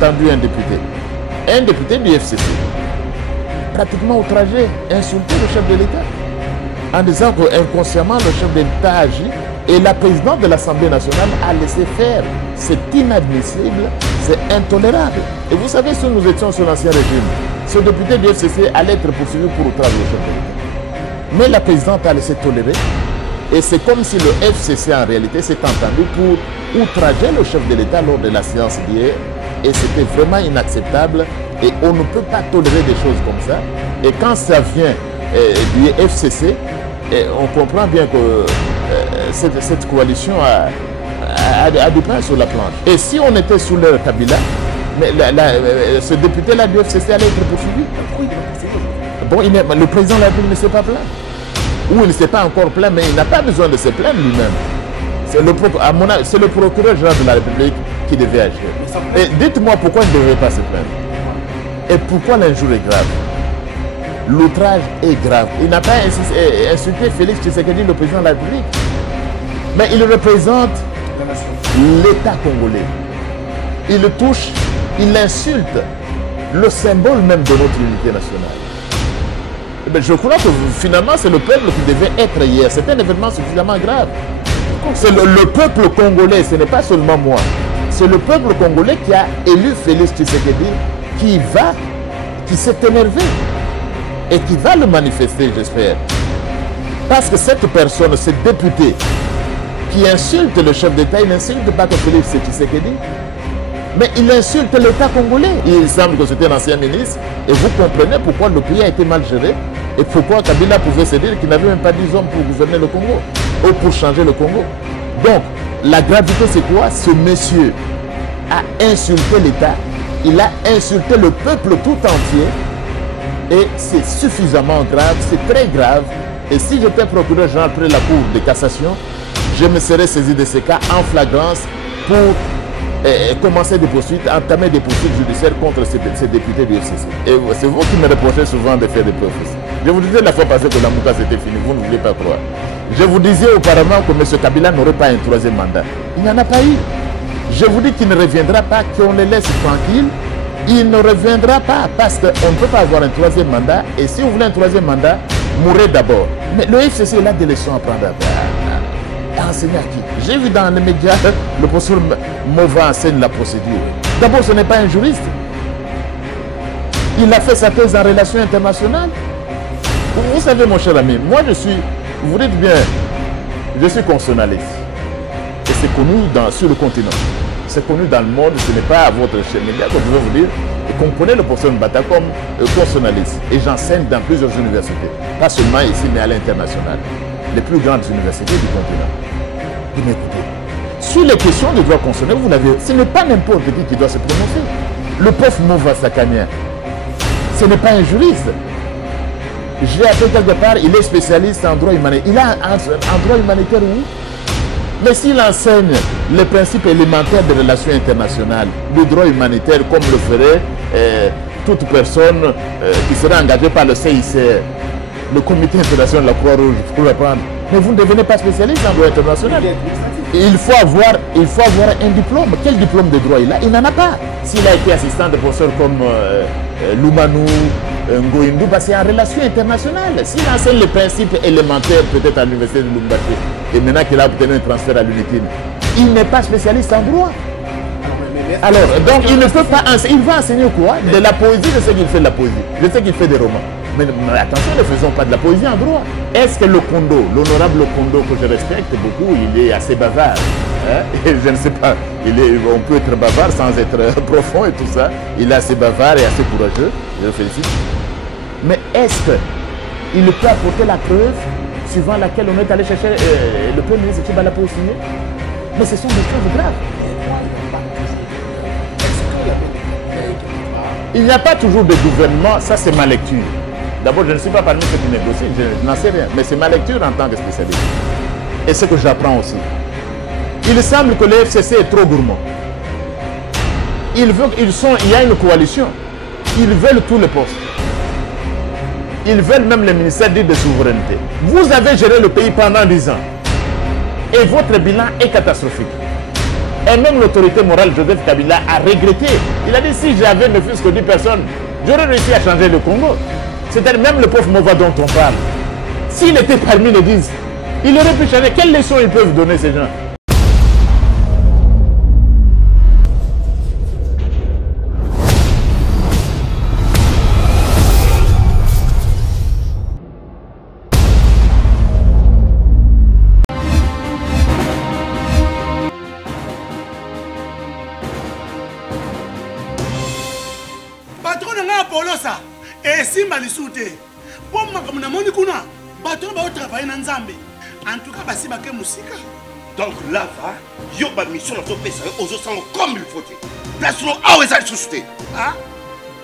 entendu un député du FCC, pratiquement outragé, insulter le chef de l'État, en disant qu'inconsciemment le chef de l'État agit et la présidente de l'Assemblée nationale a laissé faire. C'est inadmissible, c'est intolérable. Et vous savez, si nous étions sur l'ancien régime, ce député du FCC allait être poursuivi pour outrage au chef de l'État. Mais la présidente a laissé tolérer. Et c'est comme si le FCC en réalité s'est entendu pour outrager le chef de l'État lors de la séance d'hier. Et c'était vraiment inacceptable. Et on ne peut pas tolérer des choses comme ça. Et quand ça vient du FCC, on comprend bien que cette coalition a du pain sur la planche. Et si on était sous l'ère Kabila, mais ce député-là du FCC allait être poursuivi. Bon, le président de la République ne s'est pas plaint. Ou il ne s'est pas encore plaint, mais il n'a pas besoin de se plaindre lui-même. C'est le procureur général de la République qui devait agir. Et dites-moi pourquoi il ne devait pas se plaindre. Et pourquoi l'injure est grave? L'outrage est grave. Il n'a pas insulté Félix Tshisekedi, le président de la République. Mais il représente l'État congolais. Il le touche, il insulte le symbole même de notre unité nationale. Mais je crois que finalement c'est le peuple qui devait être hier. C'est un événement suffisamment grave. C'est le peuple congolais, ce n'est pas seulement moi. C'est le peuple congolais qui a élu Félix Tshisekedi qui s'est énervé et qui va le manifester, j'espère. Parce que cette personne, ce député qui insulte le chef d'État, il n'insulte pas que Félix Tshisekedi, mais il insulte l'État congolais. Il semble que c'était un ancien ministre et vous comprenez pourquoi le pays a été mal géré et pourquoi Kabila pouvait se dire qu'il n'avait même pas 10 hommes pour gouverner le Congo ou pour changer le Congo. Donc, la gravité c'est quoi? Ce monsieur a insulté l'État, il a insulté le peuple tout entier et c'est suffisamment grave, c'est très grave. Et si j'étais procureur général près de la Cour de cassation, je me serais saisi de ces cas en flagrance pour commencer des poursuites, entamer des poursuites judiciaires contre ces députés du FCC. Et c'est vous qui me reprochez souvent de faire des preuves. Je vous disais la fois passée que la Mouka c'était fini, vous ne voulez pas croire. Je vous disais auparavant que M. Kabila n'aurait pas un troisième mandat. Il n'y en a pas eu. Je vous dis qu'il ne reviendra pas, qu'on les laisse tranquilles. Il ne reviendra pas parce qu'on ne peut pas avoir un troisième mandat. Et si vous voulez un troisième mandat, mourrez d'abord. Mais le FCC, il a des leçons à prendre à enseigner à qui? J'ai vu dans les médias, le professeur Mova enseigne la procédure. D'abord, ce n'est pas un juriste. Il a fait sa thèse en relations internationales. Vous savez, mon cher ami, moi je suis, vous dites bien, je suis constitutionnaliste. Et c'est connu sur le continent. C'est connu dans le monde, ce n'est pas à votre chaîne média que je vais vous dire. Et comprenez le professeur Mbata comme constitutionnaliste. Et j'enseigne dans plusieurs universités. Pas seulement ici, mais à l'international. Les plus grandes universités du continent. Et écoutez, sur les questions de droit constitutionnel, vous l'avez, ce n'est pas n'importe qui doit se prononcer. Le prof Mova Sakania, ce n'est pas un juriste. Je l'ai appris quelque part, il est spécialiste en droit humanitaire. Il a un droit humanitaire où? Mais s'il enseigne les principes élémentaires des relations internationales, du droit humanitaire, comme le ferait toute personne qui serait engagée par le CICR, le Comité international de la Croix-Rouge, pour reprendre. Mais vous ne devenez pas spécialiste en droit international. Il faut avoir un diplôme. Quel diplôme de droit il a? Il n'en a pas. S'il a été assistant de professeurs comme Loumanou, Ngoïndou, c'est en relation internationale. S'il enseigne les principes élémentaires, peut-être à l'université de Lumbaké, et maintenant qu'il a obtenu un transfert à l'UNITIN, il n'est pas spécialiste en droit. Alors, donc il ne peut pas enseigner. Il va enseigner quoi? De la poésie, je sais qu'il fait de la poésie. Je sais qu'il fait des romans. Mais attention, ne faisons pas de la poésie en droit. Est-ce que le Kondo, l'honorable Kondo que je respecte beaucoup, il est assez bavard? Hein? Je ne sais pas, on peut être bavard sans être profond et tout ça. Il est assez bavard et assez courageux, je le félicite. Mais est-ce qu'il peut apporter la preuve suivant laquelle on est allé chercher le Premier ministre Tshibala pour signer? Mais ce sont des choses graves. Il n'y a pas toujours de gouvernement, ça c'est ma lecture. D'abord, je ne suis pas parmi ceux qui négocient, je n'en sais rien. Mais c'est ma lecture en tant que spécialiste. Et ce que j'apprends aussi. Il semble que le FCC est trop gourmand. Il y a une coalition. Ils veulent tous les postes. Ils veulent même le ministère dit de souveraineté. Vous avez géré le pays pendant 10 ans. Et votre bilan est catastrophique. Et même l'autorité morale, Joseph Kabila, a regretté. Il a dit, si j'avais ne fût-ce que 10 personnes, j'aurais réussi à changer le Congo. C'est-à-dire même le pauvre Mova dont on parle. S'il était parmi les 10, il aurait pu changer. Quelles leçons ils peuvent donner ces gens? Et si Malisouté, pour moi, comme on a kuna, bateau va travailler dans Nzambe. En tout cas, basi baké musika. Donc là, il y a une mission dans ton pays, aux autres comme il faut. Place-le à où est-ce que tu es? Ah?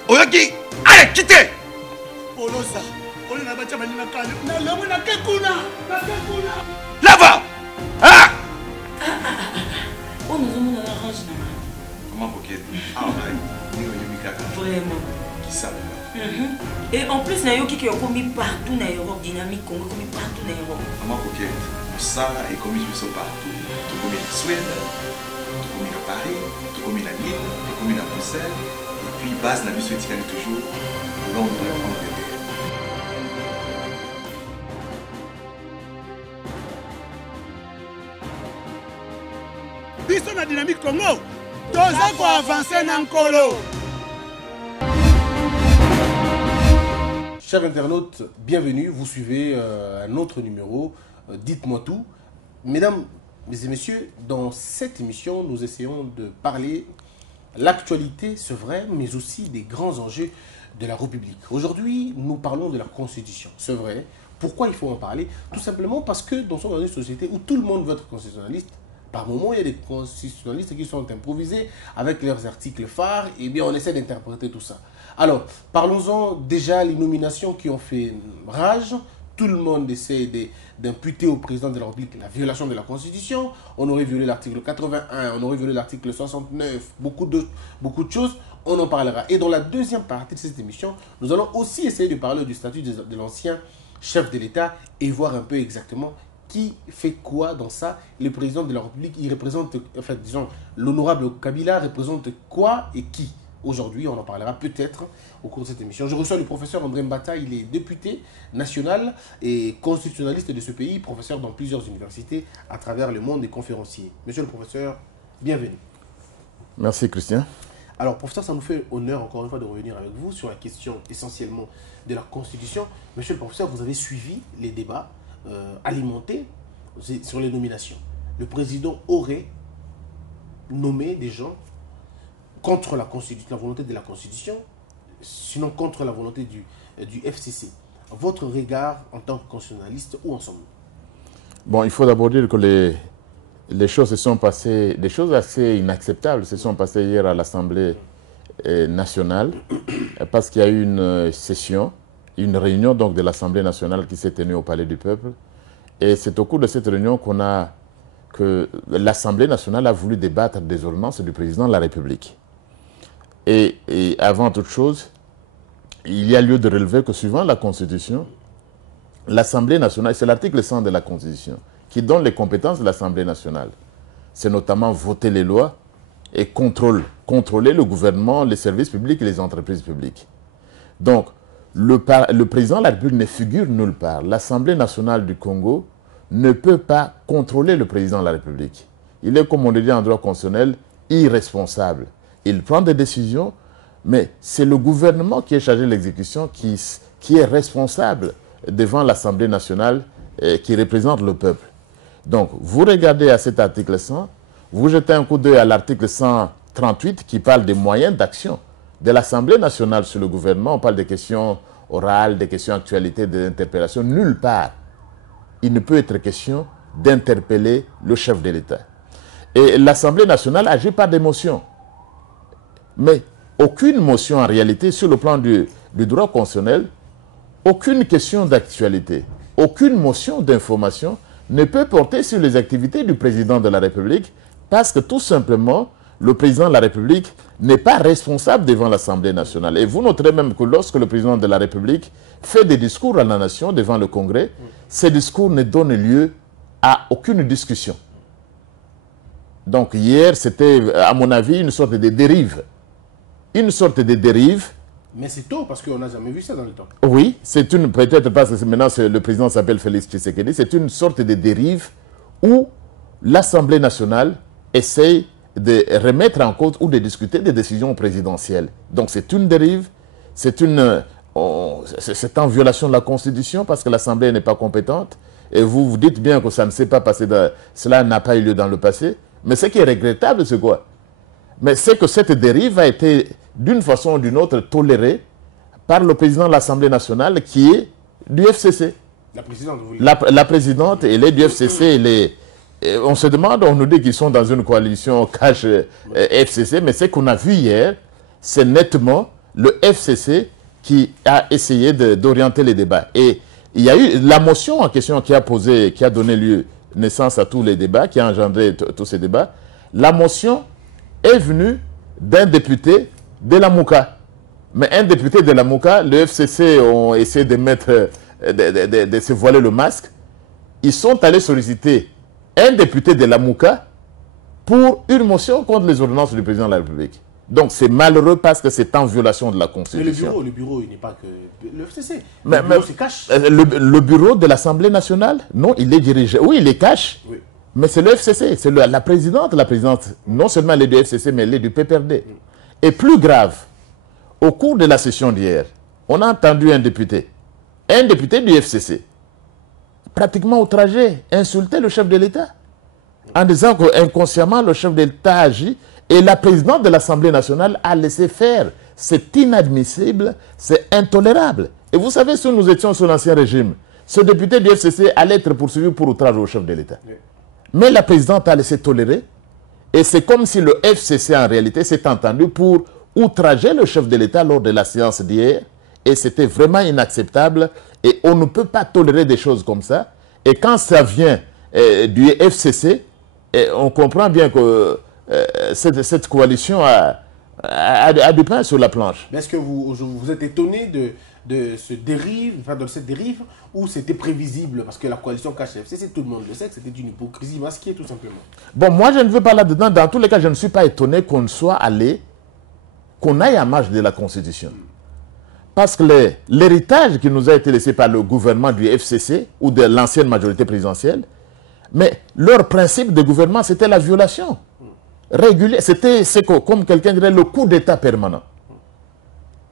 Oyaki, allez, quittez! Polosa, on est là-bas, tu vas venir à la na kekuna. Là-bas! Ah! Oh, nous avons un arrange. Comment Pocket? Ah, ouais. Vraiment. Qui ça? Et en plus, il y a qui ont commis partout dans l'Europe, dynamique Congo, commis partout dans l'Europe. Comment Pocket? Ça est commis partout. Tout commis en Suède, tout commis à Paris, tout commis à Lille, tout commis à Bruxelles. Et puis, base la mission éthique toujours Londres, Angleterre. Bisous dans la dynamique Congo, tous pour avancer dans le Colo. Chers internautes, bienvenue, vous suivez un autre numéro, Dites-moi tout. Mesdames et messieurs, dans cette émission, nous essayons de parler l'actualité, c'est vrai, mais aussi des grands enjeux de la République. Aujourd'hui, nous parlons de la Constitution, c'est vrai. Pourquoi il faut en parler? Tout simplement parce que dans une société où tout le monde veut être constitutionnaliste, par moments, il y a des constitutionnalistes qui sont improvisés avec leurs articles phares, et bien on essaie d'interpréter tout ça. Alors, parlons-en déjà les nominations qui ont fait rage. Tout le monde essaie d'imputer au président de la République la violation de la Constitution. On aurait violé l'article 81, on aurait violé l'article 69, beaucoup de choses. On en parlera. Et dans la deuxième partie de cette émission, nous allons aussi essayer de parler du statut de l'ancien chef de l'État et voir un peu exactement qui fait quoi dans ça. Le président de la République, il représente, enfin disons, l'honorable Kabila représente quoi et qui? Aujourd'hui, on en parlera peut-être au cours de cette émission. Je reçois le professeur André Mbata, il est député national et constitutionnaliste de ce pays, professeur dans plusieurs universités à travers le monde et conférencier. Monsieur le professeur, bienvenue. Merci Christian. Alors professeur, ça nous fait honneur encore une fois de revenir avec vous sur la question essentiellement de la Constitution. Monsieur le professeur, vous avez suivi les débats alimentés sur les nominations. Le président aurait nommé des gens contre la Constitution, la volonté de la Constitution, sinon contre la volonté du FCC. Votre regard en tant que constitutionnaliste, où en sommes-nous? Bon, il faut d'abord dire que les choses se sont passées, des choses assez inacceptables se sont passées hier à l'Assemblée nationale, parce qu'il y a eu une session, une réunion donc de l'Assemblée nationale qui s'est tenue au Palais du Peuple. Et c'est au cours de cette réunion que l'Assemblée nationale a voulu débattre des ordonnances du président de la République. Et avant toute chose, il y a lieu de relever que suivant la Constitution, l'Assemblée nationale, c'est l'article 100 de la Constitution, qui donne les compétences de l'Assemblée nationale. C'est notamment voter les lois et contrôler le gouvernement, les services publics et les entreprises publiques. Donc, le président de la République ne figure nulle part. L'Assemblée nationale du Congo ne peut pas contrôler le président de la République. Il est, comme on le dit en droit constitutionnel, irresponsable. Il prend des décisions, mais c'est le gouvernement qui est chargé de l'exécution qui est responsable devant l'Assemblée nationale qui représente le peuple. Donc, vous regardez à cet article 100, vous jetez un coup d'œil à l'article 138 qui parle des moyens d'action de l'Assemblée nationale sur le gouvernement. On parle des questions orales, des questions d'actualité, des interpellations. Nulle part, il ne peut être question d'interpeller le chef de l'État. Et l'Assemblée nationale agit par des motions. Mais aucune motion en réalité, sur le plan du droit constitutionnel, aucune question d'actualité, aucune motion d'information ne peut porter sur les activités du président de la République parce que tout simplement, le président de la République n'est pas responsable devant l'Assemblée nationale. Et vous noterez même que lorsque le président de la République fait des discours à la nation devant le Congrès, ces discours ne donnent lieu à aucune discussion. Donc hier, c'était, à mon avis, une sorte de dérive. Une sorte de dérive. Mais c'est tôt parce qu'on n'a jamais vu ça dans le temps. Oui, c'est une, peut-être parce que maintenant le président s'appelle Félix Tshisekedi, c'est une sorte de dérive où l'Assemblée nationale essaye de remettre en cause ou de discuter des décisions présidentielles. Donc c'est une dérive, c'est en violation de la Constitution parce que l'Assemblée n'est pas compétente. Et vous vous dites bien que ça ne s'est pas passé, cela n'a pas eu lieu dans le passé. Mais ce qui est regrettable, c'est quoi? Mais c'est que cette dérive a été, d'une façon ou d'une autre, tolérée par le président de l'Assemblée nationale qui est du FCC. La présidente, vous la présidente, elle est du FCC, on se demande, on nous dit qu'ils sont dans une coalition cash FCC, mais ce qu'on a vu hier, c'est nettement le FCC qui a essayé d'orienter les débats. Et il y a eu la motion en question qui a donné lieu, naissance à tous les débats, qui a engendré tous ces débats. La motion est venue d'un député de la Mouka. Mais un député de la Mouka, le FCC ont essayé de mettre, de se voiler le masque. Ils sont allés solliciter un député de la Mouka pour une motion contre les ordonnances du président de la République. Donc c'est malheureux parce que c'est en violation de la Constitution. Mais le bureau, il n'est pas que le FCC. Le bureau se cache. Le bureau de l'Assemblée nationale, non, il est dirigé. Oui, il est cache. Oui. Mais c'est le FCC, c'est la présidente. La présidente, non seulement elle est du FCC, mais elle est du PPRD. Et plus grave, au cours de la session d'hier, on a entendu un député du FCC, pratiquement outragé, insulter le chef de l'État, en disant qu'inconsciemment, le chef de l'État agit et la présidente de l'Assemblée nationale a laissé faire. C'est inadmissible, c'est intolérable. Et vous savez, si nous étions sous l'Ancien Régime, ce député du FCC allait être poursuivi pour outrage au chef de l'État. Oui. Mais la présidente a laissé tolérer. Et c'est comme si le FCC, en réalité, s'est entendu pour outrager le chef de l'État lors de la séance d'hier. Et c'était vraiment inacceptable. Et on ne peut pas tolérer des choses comme ça. Et quand ça vient du FCC, on comprend bien que cette coalition a du pain sur la planche. Mais est-ce que vous êtes étonné de cette dérive ou c'était prévisible parce que la coalition cache FCC, tout le monde le sait, que c'était une hypocrisie masquée tout simplement? Bon, moi je ne veux pas là-dedans. Dans tous les cas, je ne suis pas étonné qu'on soit allé, qu'on aille à marge de la Constitution. Parce que l'héritage qui nous a été laissé par le gouvernement du FCC ou de l'ancienne majorité présidentielle, mais leur principe de gouvernement, c'était la violation régulière. C'était, comme quelqu'un dirait, le coup d'État permanent.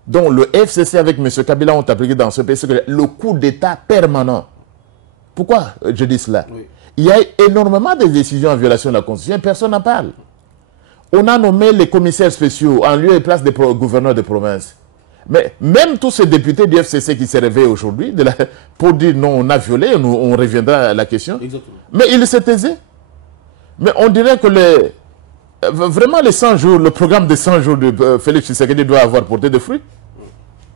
Donc le FCC avec M. Kabila ont appliqué dans ce pays le coup d'État permanent. Pourquoi je dis cela? Oui. Il y a énormément de décisions en violation de la Constitution, personne n'en parle. On a nommé les commissaires spéciaux en lieu et place des gouverneurs de province. Mais même tous ces députés du FCC qui se réveillent aujourd'hui pour dire non, on a violé, on reviendra à la question. Exactement. Mais ils se taisaient. Mais on dirait que vraiment les 100 jours, le programme de 100 jours de Félix Tshisekedi doit avoir porté de fruits.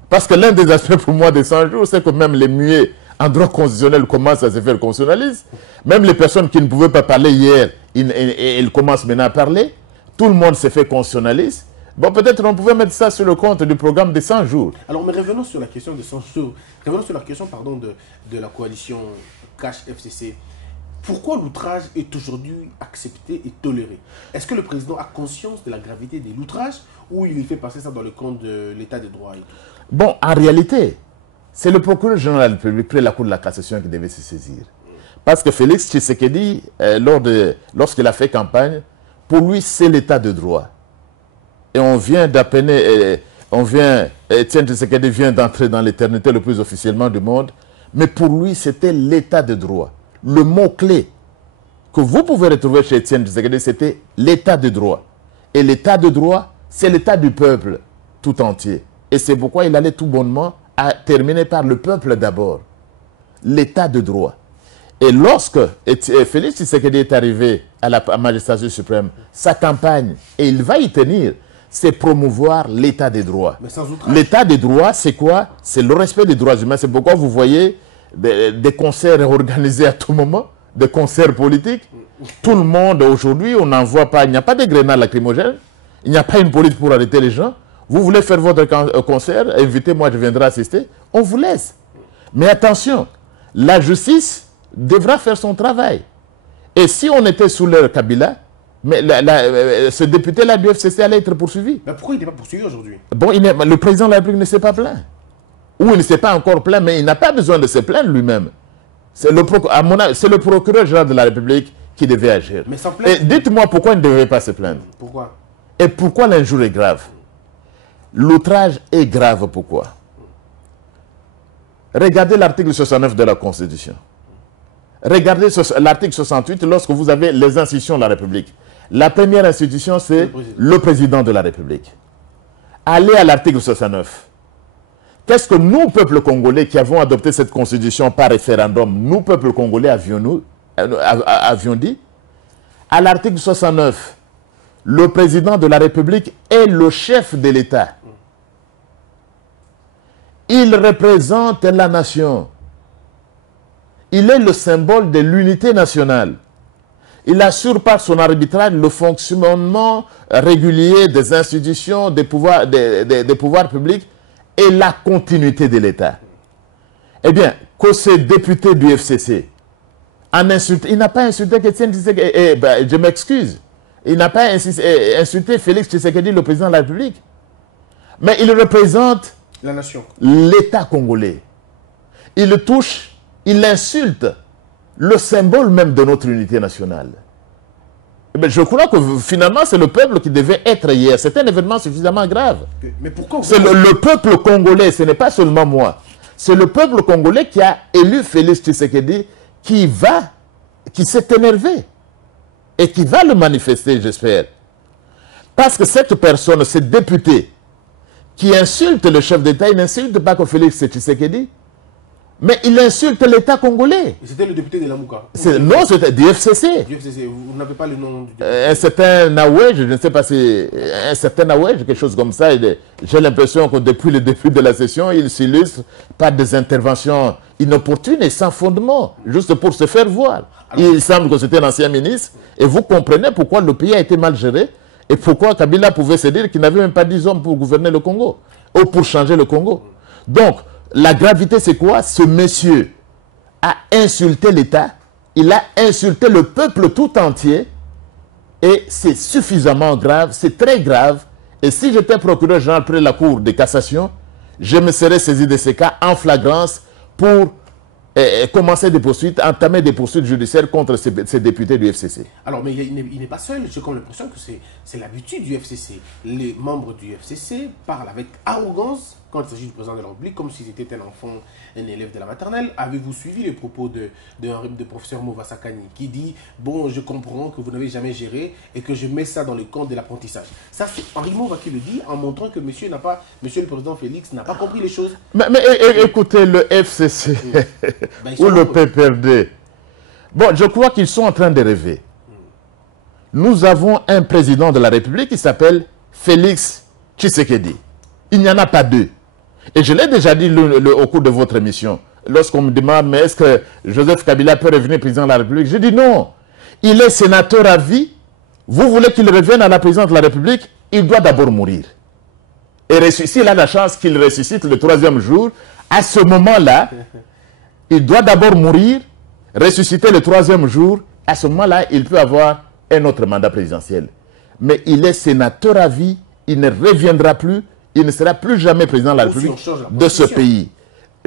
Parce que l'un des aspects pour moi des 100 jours, c'est que même les muets en droit constitutionnel commencent à se faire constitutionnaliser. Même les personnes qui ne pouvaient pas parler hier, ils commencent maintenant à parler. Tout le monde se fait constitutionnaliser. Bon, peut-être on pouvait mettre ça sur le compte du programme des 100 jours. Alors, mais revenons sur la question des 100 jours. Revenons sur la question, pardon, de la coalition CACH-FCC. Pourquoi l'outrage est aujourd'hui accepté et toléré? Est-ce que le président a conscience de la gravité de l'outrage ou il fait passer ça dans le compte de l'état de droit et tout? Bon, en réalité, c'est le procureur général de la République près la Cour de la cassation qui devait se saisir. Parce que Félix Tshisekedi, lorsqu'il a fait campagne, pour lui, c'est l'état de droit. Et on vient d'appeler, Etienne Tshisekedi vient d'entrer dans l'éternité le plus officiellement du monde, mais pour lui, c'était l'état de droit. Le mot-clé que vous pouvez retrouver chez Etienne Tshisekedi, c'était l'état de droit. Et l'état de droit, c'est l'état du peuple tout entier. Et c'est pourquoi il allait tout bonnement à terminer par le peuple d'abord. L'état de droit. Et lorsque Félix Tshisekedi est arrivé à la magistrature suprême, sa campagne, et il va y tenir, c'est promouvoir l'état des droits. L'état des droits, c'est quoi? C'est le respect des droits humains. C'est pourquoi vous voyez des concerts organisés à tout moment, des concerts politiques. Tout le monde, aujourd'hui, on n'en voit pas. Il n'y a pas de grenades lacrymogènes. Il n'y a pas une police pour arrêter les gens. Vous voulez faire votre concert, invitez-moi, je viendrai assister. On vous laisse. Mais attention, la justice devra faire son travail. Et si on était sous l'ère Kabila, Mais ce député-là du FCC allait être poursuivi. Mais pourquoi il n'est pas poursuivi aujourd'hui? Bon, le président de la République ne s'est pas plaint. Ou il ne s'est pas encore plaint, mais il n'a pas besoin de se plaindre lui-même. C'est le procureur général de la République qui devait agir. Mais sans plainte. Et dites-moi pourquoi il ne devait pas se plaindre. Pourquoi? Et pourquoi l'injure est grave? L'outrage est grave, pourquoi? Regardez l'article 69 de la Constitution. Regardez l'article 68 lorsque vous avez les institutions de la République. La première institution, c'est le président de la République. Allez à l'article 69. Qu'est-ce que nous, peuple congolais, qui avons adopté cette constitution par référendum, nous, peuple congolais, avions dit? À l'article 69, le président de la République est le chef de l'État. Il représente la nation. Il est le symbole de l'unité nationale. Il assure par son arbitrage le fonctionnement régulier des institutions, des pouvoirs publics et la continuité de l'État. Eh bien, que ce député du FCC en insulte, il n'a pas insulté Étienne Tshisekedi, je m'excuse, il n'a pas insulté Félix Tshisekedi, le président de la République, mais il représente la nation, l'État congolais. Il le touche, il insulte le symbole même de notre unité nationale. Mais je crois que finalement, c'est le peuple qui devait être hier. C'est un événement suffisamment grave. Mais pourquoi c'est le peuple congolais, ce n'est pas seulement moi. C'est le peuple congolais qui a élu Félix Tshisekedi qui s'est énervé et qui va le manifester, j'espère. Parce que cette personne, ce député qui insulte le chef d'État, il n'insulte pas que Félix Tshisekedi, mais il insulte l'État congolais. C'était le député de la Mouka. Non, c'était du FCC. Du FCC, vous n'avez pas le nom du député. Un certain Naouej, je ne sais pas si... Un certain Naouej, quelque chose comme ça. J'ai l'impression que depuis le début de la session, il s'illustre par des interventions inopportunes et sans fondement, juste pour se faire voir. Alors, il semble que c'était un ancien ministre. Et vous comprenez pourquoi le pays a été mal géré et pourquoi Kabila pouvait se dire qu'il n'avait même pas 10 hommes pour gouverner le Congo ou pour changer le Congo. Donc, la gravité, c'est quoi? Ce monsieur a insulté l'État, il a insulté le peuple tout entier, et c'est suffisamment grave, c'est très grave. Et si j'étais procureur général près de la Cour de cassation, je me serais saisi de ces cas en flagrance pour commencer des poursuites, entamer des poursuites judiciaires contre ces députés du FCC. Alors, mais il n'est pas seul. J'ai comme l'impression que c'est l'habitude du FCC. Les membres du FCC parlent avec arrogance quand il s'agit du président de la République, comme si c'était un enfant, un élève de la maternelle. Avez-vous suivi les propos de professeur Mova Sakani qui dit « Bon, je comprends que vous n'avez jamais géré et que je mets ça dans le compte de l'apprentissage ». Ça, c'est Henri Mova qui le dit en montrant que monsieur le président Félix n'a pas compris les choses. Mais écoutez, le FCC ou le PPRD, bon, je crois qu'ils sont en train de rêver. Nous avons un président de la République qui s'appelle Félix Tshisekedi. Il n'y en a pas deux. Et je l'ai déjà dit au cours de votre émission. Lorsqu'on me demande, mais est-ce que Joseph Kabila peut revenir président de la République? Je dis non. Il est sénateur à vie. Vous voulez qu'il revienne à la présidence de la République? Il doit d'abord mourir. Et s'il a la chance qu'il ressuscite le 3e jour, à ce moment-là, il doit d'abord mourir, ressusciter le 3e jour. À ce moment-là, il peut avoir un autre mandat présidentiel. Mais il est sénateur à vie. Il ne reviendra plus. Il ne sera plus jamais président de la République de ce pays.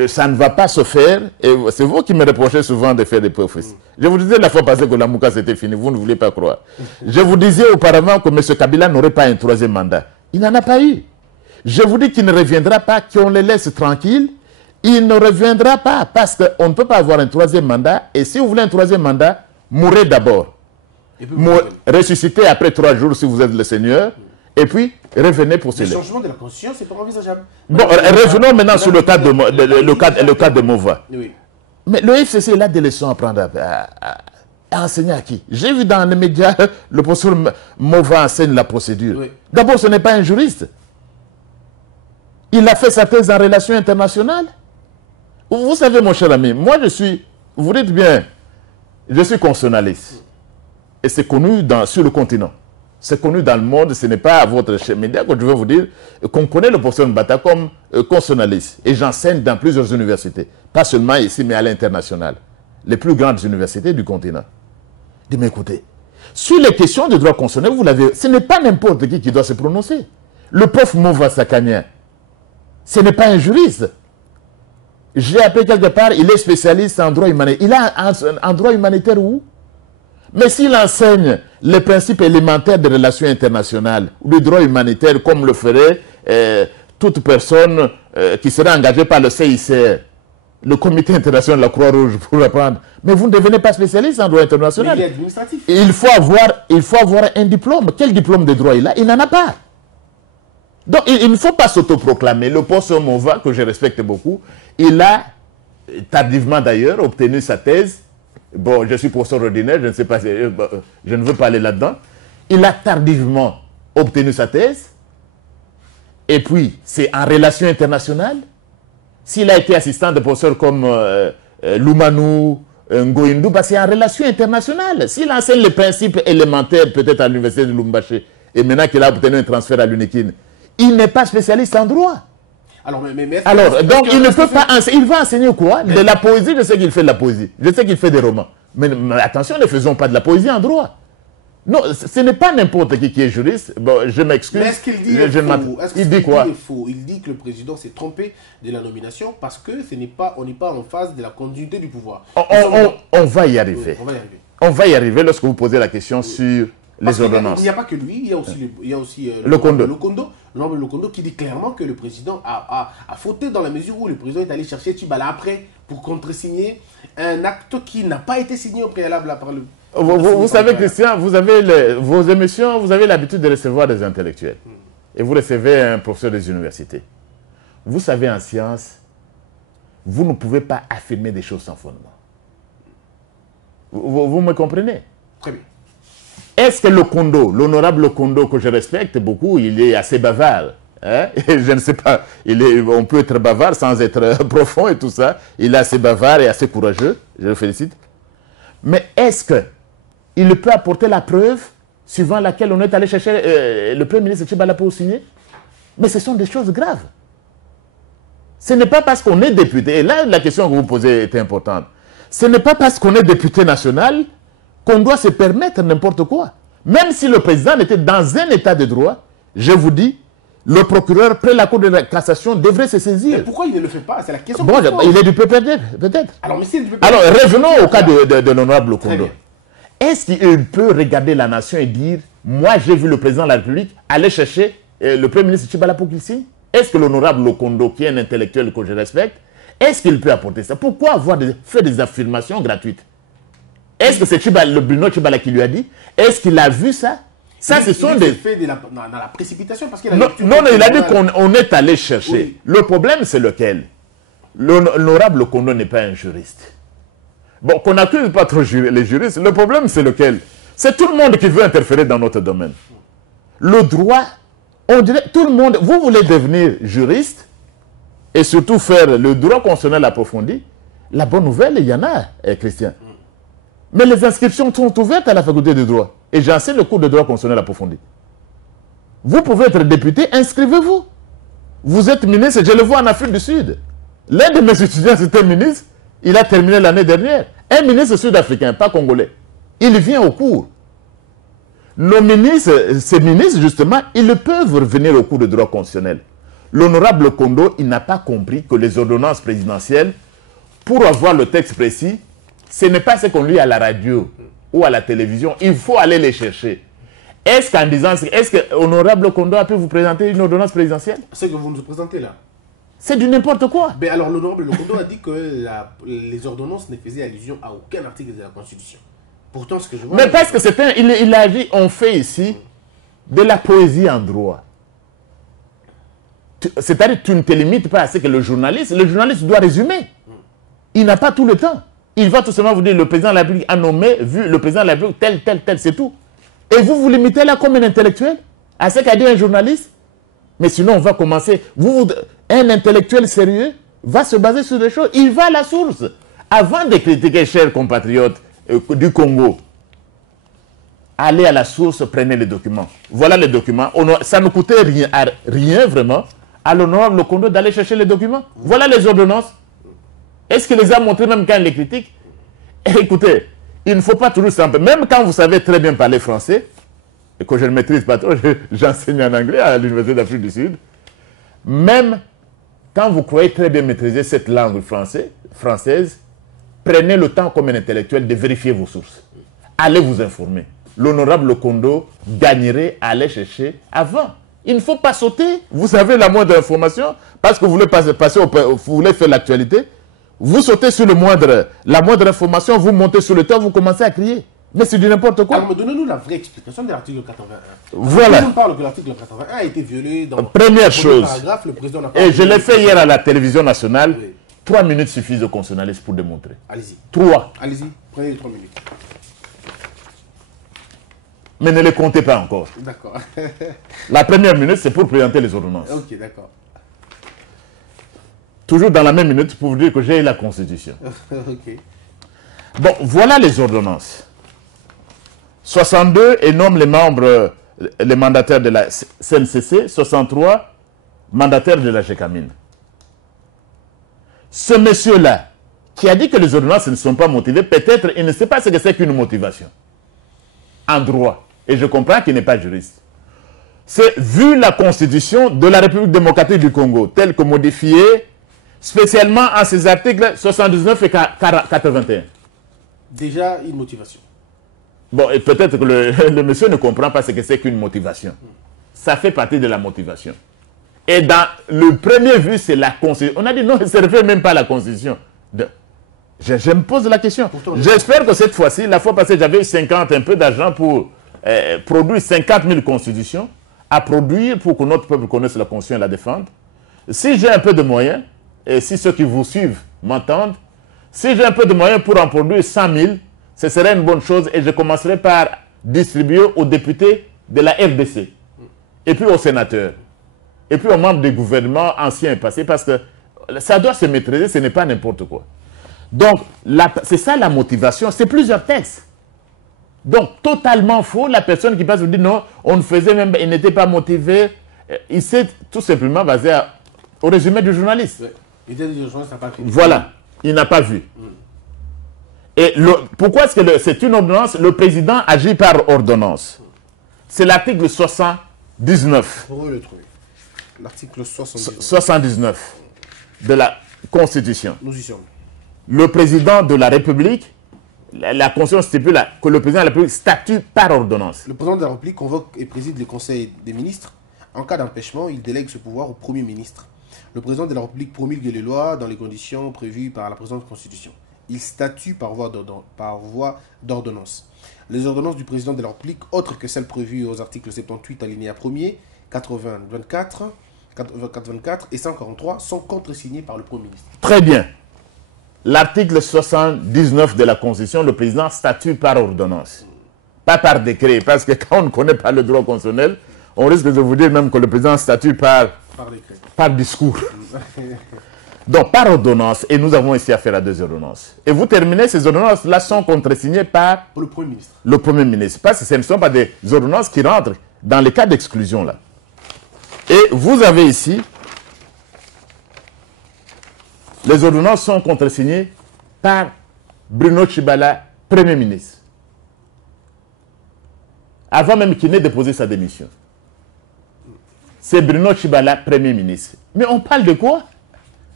Ça ne va pas se faire. Et c'est vous qui me reprochez souvent de faire des prophéties. Je vous disais la fois passée que la Mouka c'était fini. Vous ne voulez pas croire. Je vous disais auparavant que M. Kabila n'aurait pas un 3e mandat. Il n'en a pas eu. Je vous dis qu'il ne reviendra pas, qu'on le laisse tranquille. Il ne reviendra pas parce qu'on ne peut pas avoir un 3e mandat. Et si vous voulez un 3e mandat, mourrez d'abord. Ressuscitez après 3 jours si vous êtes le Seigneur. Et puis, revenez pour cela. Le changement de la Constitution, c'est pas envisageable. Bon, revenons maintenant sur le cas de Mova. Oui. Mais le FCC, il a des leçons à prendre à enseigner à qui? J'ai vu dans les médias, le professeur Mova enseigne la procédure. Oui. D'abord, ce n'est pas un juriste. Il a fait sa thèse en relations internationales. Vous savez, mon cher ami, moi je suis, vous dites bien, je suis constitutionnaliste. Et c'est connu sur le continent. C'est connu dans le monde, ce n'est pas à votre média que je veux vous dire qu'on connaît le professeur Mbata comme constitutionnaliste. Et j'enseigne dans plusieurs universités, pas seulement ici, mais à l'international. Les plus grandes universités du continent. Dis-moi, écoutez, Sur les questions de droit constitutionnel, vous l'avez, ce n'est pas n'importe qui doit se prononcer. Le prof Mova Sakania, ce n'est pas un juriste. J'ai appris quelque part, il est spécialiste en droit humanitaire. Il a un droit humanitaire où? Mais s'il enseigne les principes élémentaires des relations internationales, ou du droit humanitaire, comme le ferait toute personne qui serait engagée par le CICR, le Comité international de la Croix-Rouge, pour apprendre. Mais vous ne devenez pas spécialiste en droit international. Mais il est administratif. Il faut avoir un diplôme. Quel diplôme de droit il a? Il n'en a pas. Donc, il ne faut pas s'autoproclamer. Le professeur Mova, que je respecte beaucoup, il a, tardivement d'ailleurs, obtenu sa thèse. Bon, je suis professeur ordinaire, je ne sais pas, je ne veux pas aller là-dedans. Il a tardivement obtenu sa thèse. Et puis, c'est en relations internationales. S'il a été assistant de professeurs comme Lumanou, Ngoïndou, c'est en relations internationales. S'il enseigne les principes élémentaires, peut-être à l'université de Lumbaché, et maintenant qu'il a obtenu un transfert à l'UNIKIN, il n'est pas spécialiste en droit. Alors, donc, il ne peut pas enseigner. Il va enseigner quoi? De la poésie, je sais qu'il fait de la poésie. Je sais qu'il fait des romans. Mais attention, ne faisons pas de la poésie en droit. Non, ce n'est pas n'importe qui est juriste. Bon, je m'excuse. Mais est-ce qu'il dit il dit quoi? Il dit que le président s'est trompé de la nomination parce que on n'est pas en phase de la continuité du pouvoir. On va y arriver. On va y arriver lorsque vous posez la question sur les ordonnances. Il n'y a pas que lui, il y a aussi le Kondo. Le Kondo qui dit clairement que le président a fauté dans la mesure où le président est allé chercher Tchibala après pour contresigner un acte qui n'a pas été signé au préalable par le... Vous savez, Christian, vous avez vos émissions, vous avez l'habitude de recevoir des intellectuels. Et vous recevez un professeur des universités. Vous savez, en science, vous ne pouvez pas affirmer des choses sans fondement. Vous me comprenez? Très bien. Est-ce que le Kondo, l'honorable Kondo, que je respecte beaucoup, il est assez bavard, hein? Je ne sais pas, on peut être bavard sans être profond et tout ça. Il est assez bavard et assez courageux, je le félicite. Mais est-ce qu'il peut apporter la preuve suivant laquelle on est allé chercher le Premier ministre Tchibala pour signer? Mais ce sont des choses graves. Ce n'est pas parce qu'on est député, et là la question que vous posez est importante, ce n'est pas parce qu'on est député national qu'on doit se permettre n'importe quoi. Même si le président était dans un état de droit, je vous dis, le procureur près la Cour de la cassation devrait se saisir. Mais pourquoi il ne le fait pas? C'est la question. Bon, il est du peut-être. Alors, revenons au cas de l'honorable Kondo. Est-ce qu'il peut regarder la nation et dire, moi j'ai vu le président de la République aller chercher le Premier ministre Tchibala pour qu'il signe? Est-ce que l'honorable Kondo, qui est un intellectuel que je respecte, est-ce qu'il peut apporter ça? Pourquoi faire des affirmations gratuites? Est-ce que c'est le Bruno Tchibala qui lui a dit? Est-ce qu'il a vu ça? Ça, ce sont des... fait dans la précipitation parce qu'il a... Non, il a dit qu'on est allé chercher. Oui. Le problème, c'est lequel? L'honorable Kondo n'est pas un juriste. Bon, qu'on n'accuse pas trop les juristes. Le problème, c'est lequel? C'est tout le monde qui veut interférer dans notre domaine. Le droit, on dirait, tout le monde... Vous voulez devenir juriste et surtout faire le droit constitutionnel approfondi. La bonne nouvelle, il y en a, Christian. Mais les inscriptions sont ouvertes à la faculté de droit. Et j'enseigne le cours de droit constitutionnel approfondi. Vous pouvez être député, inscrivez-vous. Vous êtes ministre, je le vois en Afrique du Sud. L'un de mes étudiants, c'était ministre, il a terminé l'année dernière. Un ministre sud-africain, pas congolais. Il vient au cours. Nos ministres, ces ministres, justement, ils peuvent revenir au cours de droit constitutionnel. L'honorable Kondo, il n'a pas compris que les ordonnances présidentielles, pour avoir le texte précis, ce n'est pas ce qu'on lit à la radio ou à la télévision. Il faut aller les chercher. Est-ce qu'en disant... Est-ce que l'honorable Kondo a pu vous présenter une ordonnance présidentielle? Ce que vous nous présentez là. C'est du n'importe quoi. Mais alors l'honorable Kondo a dit que les ordonnances ne faisaient allusion à aucun article de la Constitution. Pourtant, ce que je vois... Mais parce que c'est il a dit, on fait ici de la poésie en droit. C'est-à-dire que tu ne te limites pas à ce que le journaliste doit résumer. Il n'a pas tout le temps. Il va tout simplement vous dire, le président de la République a nommé, vu le président de la République, tel, c'est tout. Et vous vous limitez là comme un intellectuel à ce qu'a dit un journaliste. Mais sinon, on va commencer. Un intellectuel sérieux va se baser sur des choses. Il va à la source. Avant de critiquer, chers compatriotes du Congo, allez à la source, prenez les documents. Voilà les documents. Ça ne coûtait rien vraiment à l'honorable Kondo d'aller chercher les documents. Voilà les ordonnances. Est-ce qu'il les a montrés même quand il les critique? Écoutez, Il ne faut pas toujours s'empêcher. Même quand vous savez très bien parler français, et que je ne maîtrise pas trop, j'enseigne en anglais à l'Université d'Afrique du Sud, même quand vous croyez très bien maîtriser cette langue française, prenez le temps comme un intellectuel de vérifier vos sources. Allez vous informer. L'honorable Kondo gagnerait à aller chercher avant. Il ne faut pas sauter. Vous avez la moindre information parce que vous voulez vous voulez faire l'actualité. Vous sautez sur la moindre information, vous montez sur le toit, vous commencez à crier. Mais c'est du n'importe quoi. Alors, donnez-nous la vraie explication de l'article 81. Voilà. Tout le monde parle que l'article 81 a été violé dans première chose. Le président n'a pas Et je l'ai fait hier à la télévision nationale. Oui. 3 minutes suffisent aux constitutionnalistes pour démontrer. Allez-y. 3. Allez-y, prenez les 3 minutes. Mais ne les comptez pas encore. D'accord. La première minute, c'est pour présenter les ordonnances. Ok, d'accord. Toujours dans la même minute pour vous dire que j'ai la Constitution. Ok. Bon, voilà les ordonnances. 62 et nomme les membres, les mandataires de la CNCC. 63, mandataires de la GECAMINE. Ce monsieur-là, qui a dit que les ordonnances ne sont pas motivées, peut-être il ne sait pas ce que c'est qu'une motivation. En droit. Et je comprends qu'il n'est pas juriste. C'est vu la Constitution de la République démocratique du Congo, telle que modifiée, spécialement en ses articles 79 et 81. Déjà une motivation. Bon, et peut-être que le monsieur ne comprend pas ce que c'est qu'une motivation. Ça fait partie de la motivation. Et dans le premier vue, c'est la Constitution. On a dit non, ça ne se réfère même pas à la Constitution. Je me pose la question. J'espère que cette fois-ci, la fois passée, j'avais eu un peu d'argent pour produire 50 000 constitutions, à produire pour que notre peuple connaisse la Constitution et la défende. Si j'ai un peu de moyens, et si ceux qui vous suivent m'entendent, si j'ai un peu de moyens pour en produire 100 000, ce serait une bonne chose et je commencerai par distribuer aux députés de la FDC, et puis aux sénateurs, et puis aux membres du gouvernement anciens et passés, parce que ça doit se maîtriser, ce n'est pas n'importe quoi. Donc, c'est ça la motivation, c'est plusieurs textes. Donc, totalement faux, la personne qui passe vous dit non, on ne faisait même, il n'était pas motivé, il s'est tout simplement basé au résumé du journaliste. Voilà, il n'a pas vu. Et pourquoi est-ce que c'est une ordonnance? Le président agit par ordonnance. C'est l'article 79. L'article 79 de la Constitution. Nous y sommes. Le président de la République, la Constitution stipule que le président de la République statue par ordonnance. Le président de la République convoque et préside le Conseil des ministres. En cas d'empêchement, il délègue ce pouvoir au Premier ministre. Le président de la République promulgue les lois dans les conditions prévues par la présente Constitution. Il statue par voie d'ordonnance. Les ordonnances du président de la République, autres que celles prévues aux articles 78 alinéa 1er, 24 et 143, sont contresignées par le Premier ministre. Très bien. L'article 79 de la Constitution, le président statue par ordonnance. Pas par décret, parce que quand on ne connaît pas le droit constitutionnel, on risque de vous dire même que le président statue par discours. Donc, par ordonnance, et nous avons ici affaire à 2 ordonnances. Et vous terminez, ces ordonnances-là sont contresignées par le Premier ministre. Le Premier ministre. Parce que ce ne sont pas des ordonnances qui rentrent dans les cas d'exclusion, là. Et vous avez ici, les ordonnances sont contresignées par Bruno Tshibala, Premier ministre. Avant même qu'il n'ait déposé sa démission. C'est Bruno Tshibala, Premier ministre. Mais on parle de quoi?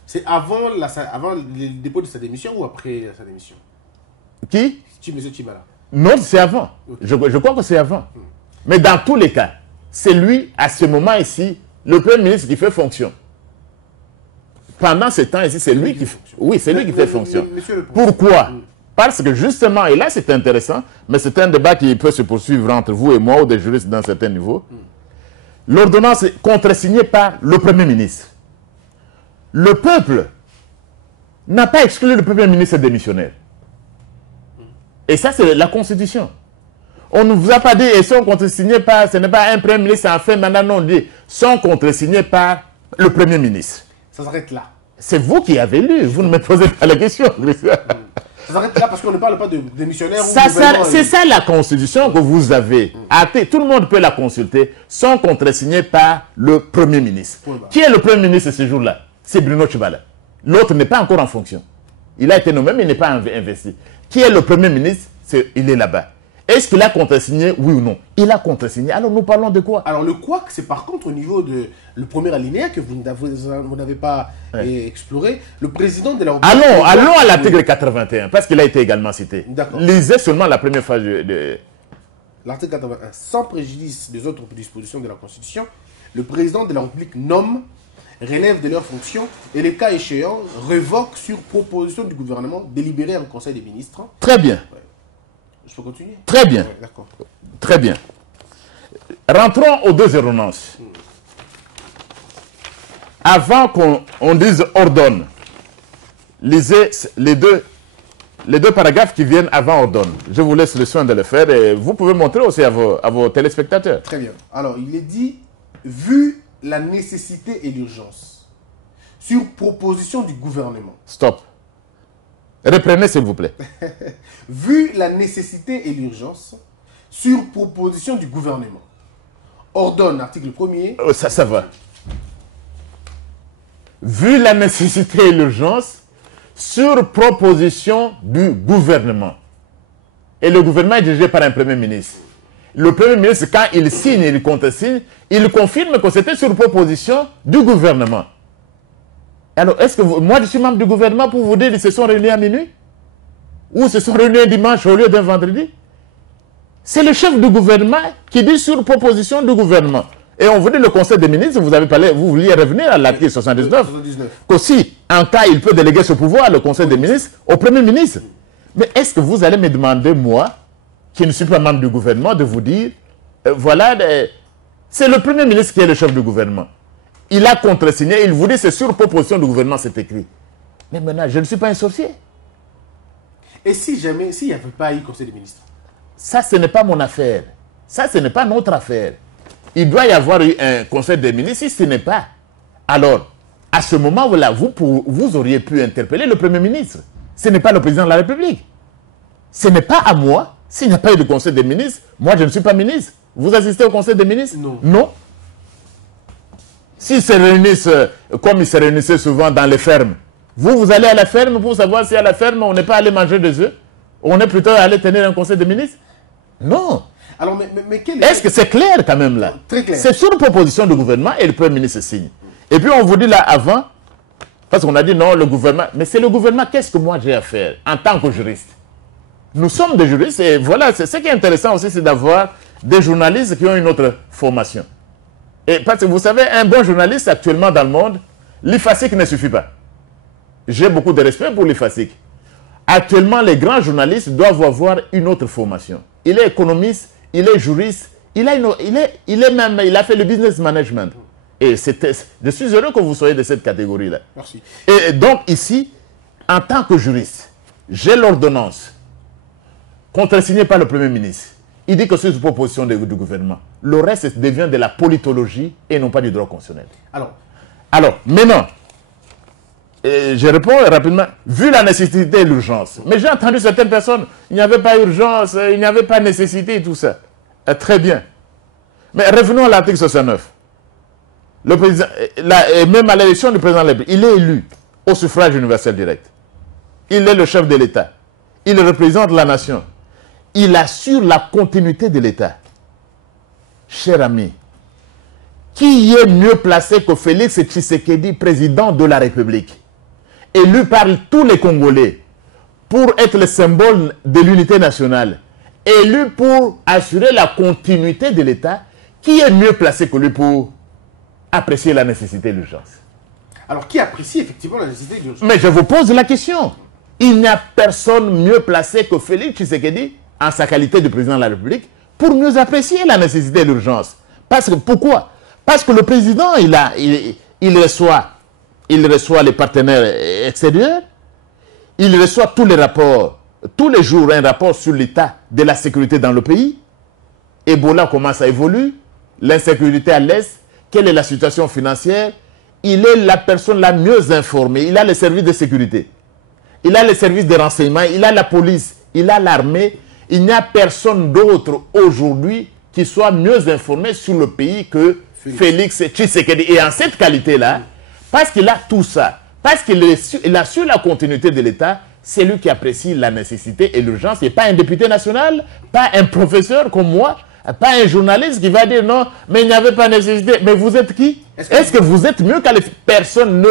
C'est avant le dépôt de sa démission ou après sa démission? Qui? M. Tshibala. Non, c'est avant. Okay. Je crois que c'est avant. Mais dans tous les cas, c'est lui, à ce moment ici, le Premier ministre qui fait fonction. Pendant ce temps ici, c'est lui qui fait... Oui, c'est lui qui fait fonction. Pourquoi? Parce que justement, et là c'est intéressant, mais c'est un débat qui peut se poursuivre entre vous et moi ou des juristes d'un certain niveau. L'ordonnance est contresignée par le Premier ministre. Le peuple n'a pas exclu le Premier ministre démissionnaire. Et ça, c'est la Constitution. On ne vous a pas dit, et sont contresignés par, ce n'est pas un Premier ministre en fait, maintenant non, on dit, sont contresignés par le Premier ministre. Ça s'arrête là. C'est vous qui avez lu, vous ne me posez pas la question. Ça s'arrête là parce qu'on ne parle pas de démissionnaire ou c'est ça la Constitution que vous avez. Tout le monde peut la consulter, sont contresignés par le Premier ministre. Qui est le Premier ministre ce jour-là? C'est Bruno Tshibala. L'autre n'est pas encore en fonction. Il a été nommé, mais il n'est pas investi. Qui est le Premier ministre? il est là-bas. Est-ce qu'il a contresigné, oui ou non? Il a contresigné. Alors nous parlons de quoi? Alors le couac, c'est par contre au niveau de le premier alinéa que vous n'avez pas exploré. Le président de la République... Allons à l'article 81, parce qu'il a été également cité. D'accord. Lisez seulement la première phrase de... L'article 81. Sans préjudice des autres dispositions de la Constitution, le président de la République nomme, relève de leurs fonctions et, les cas échéants, révoque sur proposition du gouvernement délibéré en Conseil des ministres. Très bien. Ouais. Je peux continuer? Très bien. Ouais, d'accord. Très bien. Rentrons aux deux ordonnances. Avant qu'on dise ordonne, lisez les deux paragraphes qui viennent avant ordonne. Je vous laisse le soin de le faire et vous pouvez montrer aussi à vos téléspectateurs. Très bien. Alors, il est dit, vu la nécessité et l'urgence, sur proposition du gouvernement. Stop. Reprenez s'il vous plaît. Vu la nécessité et l'urgence, sur proposition du gouvernement. Ordonne, article 1er. Ça va. Vu la nécessité et l'urgence, sur proposition du gouvernement. Et le gouvernement est dirigé par un premier ministre. Le premier ministre, quand il signe, il contresigne, il confirme que c'était sur proposition du gouvernement. Alors, est-ce que moi je suis membre du gouvernement pour vous dire qu'ils se sont réunis à minuit? Ou se sont réunis un dimanche au lieu d'un vendredi? C'est le chef du gouvernement qui dit sur proposition du gouvernement. Et on vous dit le conseil des ministres, vous avez parlé, vous vouliez revenir à l'article 79, qu'aussi, en cas, il peut déléguer ce pouvoir, le conseil des ministres, au premier ministre. Mais est-ce que vous allez me demander, moi, qui ne suis pas membre du gouvernement, de vous dire, voilà, c'est le premier ministre qui est le chef du gouvernement. Il a contresigné, il vous dit, c'est sur proposition du gouvernement, c'est écrit. Mais maintenant, je ne suis pas un sorcier. Et si jamais, s'il n'y avait pas eu conseil des ministres? Ça, ce n'est pas mon affaire. Ça, ce n'est pas notre affaire. Il doit y avoir eu un conseil des ministres. Si ce n'est pas, alors, à ce moment-là, vous auriez pu interpeller le Premier ministre. Ce n'est pas le président de la République. Ce n'est pas à moi. S'il n'y a pas eu de conseil des ministres, moi, je ne suis pas ministre. Vous assistez au conseil des ministres? Non. Non. S'ils se réunissent, comme ils se réunissaient souvent dans les fermes, vous allez à la ferme pour savoir si à la ferme, on n'est pas allé manger des œufs? On est plutôt allé tenir un conseil des ministres? Non. Alors, mais est-ce que c'est clair quand même là? Très clair. C'est sur proposition du gouvernement et le Premier ministre signe. Et puis on vous dit là avant, parce qu'on a dit non, le gouvernement, mais c'est le gouvernement, qu'est-ce que moi j'ai à faire en tant que juriste? Nous sommes des juristes et voilà, ce qui est intéressant aussi, c'est d'avoir des journalistes qui ont une autre formation. Et parce que vous savez, un bon journaliste actuellement dans le monde, l'IFASIC ne suffit pas. J'ai beaucoup de respect pour l'IFASIC. Actuellement, les grands journalistes doivent avoir une autre formation. Il est économiste, il est juriste, il a fait le business management. Et je suis heureux que vous soyez de cette catégorie-là. Merci. Et donc ici, en tant que juriste, j'ai l'ordonnance contresignée par le Premier ministre. Il dit que c'est une proposition du gouvernement. Le reste devient de la politologie et non pas du droit constitutionnel. Alors maintenant, je réponds rapidement. Vu la nécessité et l'urgence. Mais j'ai entendu certaines personnes, il n'y avait pas urgence, il n'y avait pas nécessité et tout ça. Très bien. Mais revenons à l'article 69. Le président, et même à l'élection du président de la République, il est élu au suffrage universel direct. Il est le chef de l'État. Il représente la nation. Il assure la continuité de l'État. Cher ami, qui est mieux placé que Félix Tshisekedi, président de la République, élu par tous les Congolais pour être le symbole de l'unité nationale, élu pour assurer la continuité de l'État, qui est mieux placé que lui pour apprécier la nécessité et l'urgence? Alors, qui apprécie effectivement la nécessité et l'urgence? Mais je vous pose la question. Il n'y a personne mieux placé que Félix Tshisekedi, en sa qualité de président de la République, pour mieux apprécier la nécessité et l'urgence. Pourquoi? Parce que le président, il reçoit les partenaires extérieurs, il reçoit tous les rapports, tous les jours un rapport sur l'état de la sécurité dans le pays. Ebola commence à évoluer, l'insécurité à l'Est, quelle est la situation financière? Il est la personne la mieux informée, il a les services de sécurité, il a les services de renseignement, il a la police, il a l'armée. Il n'y a personne d'autre aujourd'hui qui soit mieux informé sur le pays que Félix Tshisekedi. Et en cette qualité-là, parce qu'il a tout ça, parce qu'il assure la continuité de l'État, c'est lui qui apprécie la nécessité et l'urgence, et pas un député national, pas un professeur comme moi, pas un journaliste qui va dire non, mais il n'y avait pas nécessité. Mais vous êtes qui? Est-ce que vous êtes mieux qualifié? Personne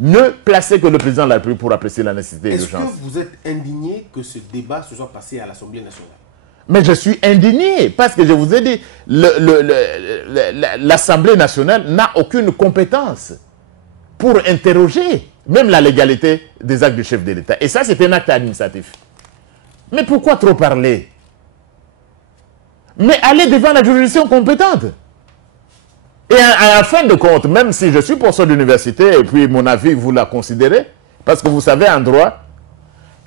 ne placé que le président de la République pour apprécier la nécessité et l'urgence. Est-ce que vous êtes indigné que ce débat se soit passé à l'Assemblée nationale? Mais je suis indigné parce que je vous ai dit, l'Assemblée nationale n'a aucune compétence pour interroger même la légalité des actes du chef de l'État. Et ça, c'est un acte administratif. Mais pourquoi trop parler? Mais allez devant la juridiction compétente. Et en fin de compte, même si je suis professeur d'université, et puis mon avis, vous la considérez, parce que vous savez, en droit,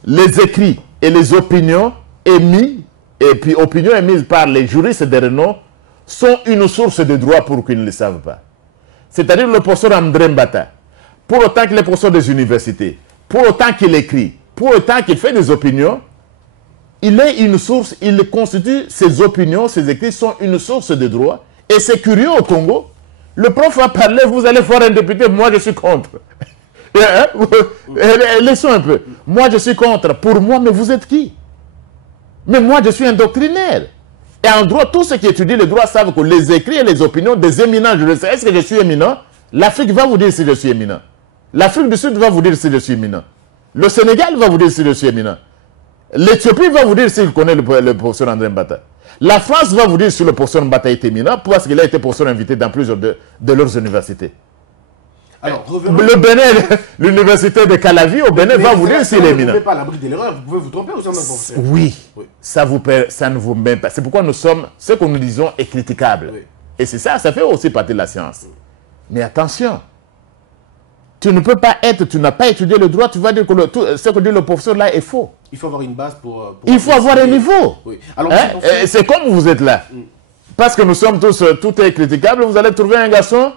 les écrits et les opinions émis, et puis opinions émises par les juristes de renom, sont une source de droit pour qu'ils ne le savent pas. C'est-à-dire le professeur André Mbata, pour autant qu'il est professeur des universités, pour autant qu'il écrit, pour autant qu'il fait des opinions, il est une source, il constitue, ses opinions, ses écrits sont une source de droit. Et c'est curieux au Congo, le prof va parler, vous allez voir un député, moi je suis contre. Laissons un peu. Moi je suis contre. Pour moi, mais vous êtes qui? Mais moi je suis un doctrinaire. Et en droit, tous ceux qui étudient le droit savent que les écrits et les opinions des éminents, je le sais, est-ce que je suis éminent? L'Afrique va vous dire si je suis éminent. L'Afrique du Sud va vous dire si je suis éminent. Le Sénégal va vous dire si je suis éminent. L'Éthiopie va vous dire s'il connaît le professeur André Mbata. La France va vous dire si le professeur Mbata est éminent parce qu'il a été professeur invité dans plusieurs de leurs universités. Alors, le Bénin, l'université de Calavi au Bénin va vous dire s'il est éminent. Vous ne pouvez pas à l'abri de l'erreur, vous pouvez vous tromper aussi en même professeur. Oui, ça ne vous met pas. C'est pourquoi nous sommes, ce que nous disons est critiquable. Oui. Et c'est ça, ça fait aussi partie de la science. Mais attention, tu ne peux pas être, tu n'as pas étudié le droit, tu vas dire que ce que dit le professeur là est faux. Il faut avoir une base pour il faut avoir un niveau. Oui. Alors, c'est comme vous êtes là. Parce que nous sommes tous, tout est critiquable, vous allez trouver un garçon,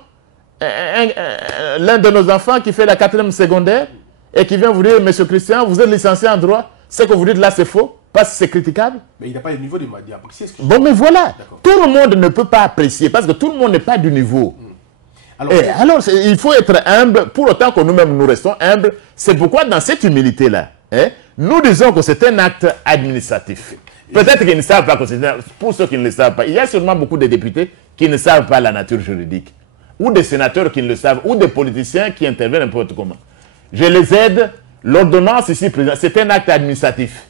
l'un de nos enfants qui fait la 4e secondaire et qui vient vous dire, monsieur Christian, vous êtes licencié en droit, ce que vous dites là c'est faux, parce que c'est critiquable. Mais il n'a pas le niveau d'apprécier. Bon, mais voilà, tout le monde ne peut pas apprécier, parce que tout le monde n'est pas du niveau. Alors, il faut être humble, pour autant que nous-mêmes nous restons humbles. C'est pourquoi dans cette humilité-là, nous disons que c'est un acte administratif. Peut-être qu'ils ne savent pas que c'est un... Pour ceux qui ne le savent pas, il y a sûrement beaucoup de députés qui ne savent pas la nature juridique. Ou des sénateurs qui ne le savent, ou des politiciens qui interviennent n'importe comment. Je les aide. L'ordonnance ici présente, c'est un acte administratif.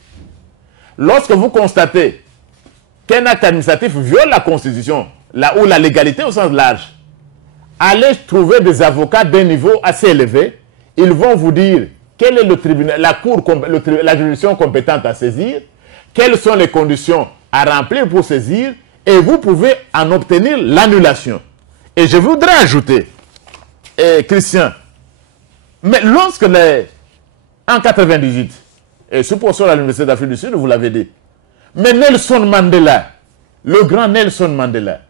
Lorsque vous constatez qu'un acte administratif viole la Constitution, ou la légalité au sens large, allez trouver des avocats d'un niveau assez élevé. Ils vont vous dire quel est le tribunal, la juridiction compétente à saisir, quelles sont les conditions à remplir pour saisir, et vous pouvez en obtenir l'annulation. Et je voudrais ajouter, Christian, mais lorsque en 1998, et ce professeur à l'Université d'Afrique du Sud, vous l'avez dit, mais Nelson Mandela, le grand Nelson Mandela,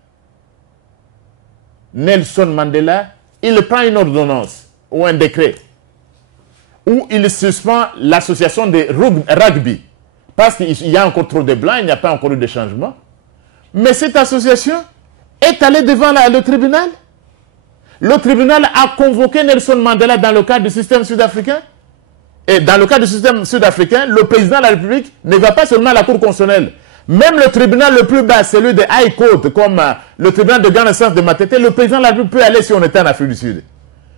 il prend une ordonnance ou un décret où il suspend l'association de rugby parce qu'il y a encore trop de blancs, il n'y a pas encore eu de changement. Mais cette association est allée devant le tribunal. Le tribunal a convoqué Nelson Mandela dans le cadre du système sud-africain. Et dans le cadre du système sud-africain, le président de la République ne va pas seulement à la Cour constitutionnelle. Même le tribunal le plus bas, celui de High Court, comme le tribunal de grande instance de Matete, le président de la République peut aller si on était en Afrique du Sud.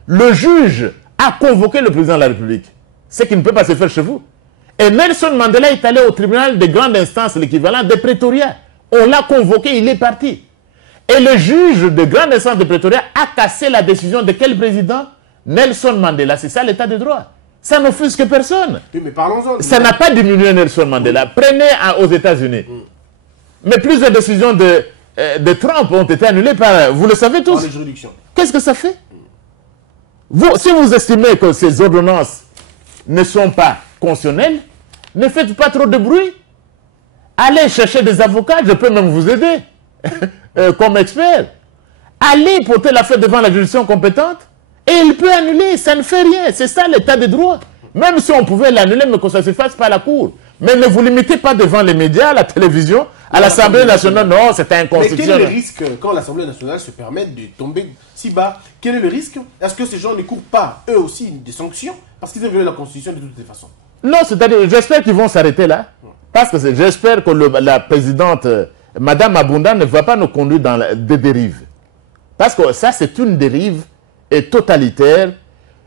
Le juge a convoqué le président de la République. Ce qui ne peut pas se faire chez vous. Et Nelson Mandela est allé au tribunal de grande instance, l'équivalent de Pretoria. On l'a convoqué, il est parti. Et le juge de grande instance de Pretoria a cassé la décision de quel président? Nelson Mandela. C'est ça l'état de droit. Ça n'offusque personne. Oui, mais parlons-en. Ça n'a pas diminué Nelson Mandela. Prenez aux États-Unis. Mais plusieurs décisions de Trump ont été annulées par... Vous le savez tous. Par les juridictions. Qu'est-ce que ça fait? Si vous estimez que ces ordonnances ne sont pas constitutionnelles, ne faites pas trop de bruit. Allez chercher des avocats, je peux même vous aider comme expert. Allez porter l'affaire devant la juridiction compétente et il peut annuler, ça ne fait rien. C'est ça l'état de droit. Même si on pouvait l'annuler, mais que ça se fasse par la Cour. Mais ne vous limitez pas devant les médias, la télévision, à l'Assemblée nationale. Non, c'est inconstitutionnel. Mais quel est le risque quand l'Assemblée nationale se permet de tomber si bas? Quel est le risque? Est-ce que ces gens ne courent pas, eux aussi, des sanctions? Parce qu'ils ont violé la Constitution de toutes les façons. Non, c'est-à-dire, j'espère qu'ils vont s'arrêter là. Parce que j'espère que la présidente, Madame Abunda, ne va pas nous conduire dans des dérives. Parce que ça, c'est une dérive totalitaire.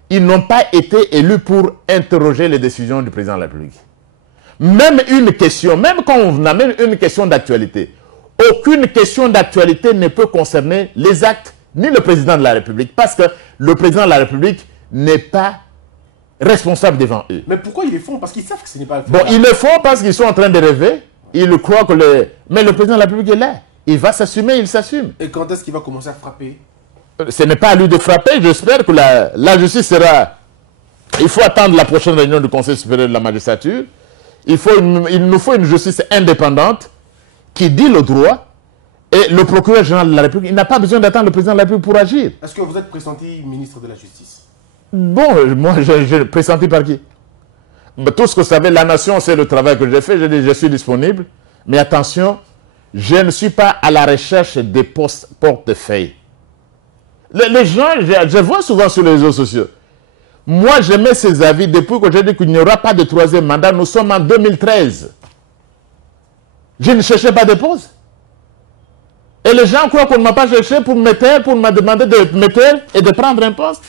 Ils n'ont pas été élus pour interroger les décisions du président de la République. Même une question, même quand on amène une question d'actualité, aucune question d'actualité ne peut concerner les actes ni le président de la République. Parce que le président de la République n'est pas responsable devant eux. Mais pourquoi ils le font? Parce qu'ils savent que ce n'est pas le fait. Bon, ils le font parce qu'ils sont en train de rêver. Ils croient que Mais le président de la République est là. Il va s'assumer, il s'assume. Et quand est-ce qu'il va commencer à frapper? Ce n'est pas à lui de frapper. J'espère que la justice sera... Il faut attendre la prochaine réunion du Conseil supérieur de la magistrature. Il nous faut une justice indépendante qui dit le droit. Et le procureur général de la République, il n'a pas besoin d'attendre le président de la République pour agir. Est-ce que vous êtes pressenti ministre de la Justice? Bon, moi, je pressenti par qui? Tout ce que vous savez, la nation, c'est le travail que j'ai fait. Je dis, je suis disponible. Mais attention, je ne suis pas à la recherche des portefeuilles. Les gens, je vois souvent sur les réseaux sociaux. Moi, je mets ces avis depuis que j'ai dit qu'il n'y aura pas de troisième mandat. Nous sommes en 2013. Je ne cherchais pas de poste. Et les gens croient qu'on ne m'a pas cherché pour me demander de me taire et de prendre un poste.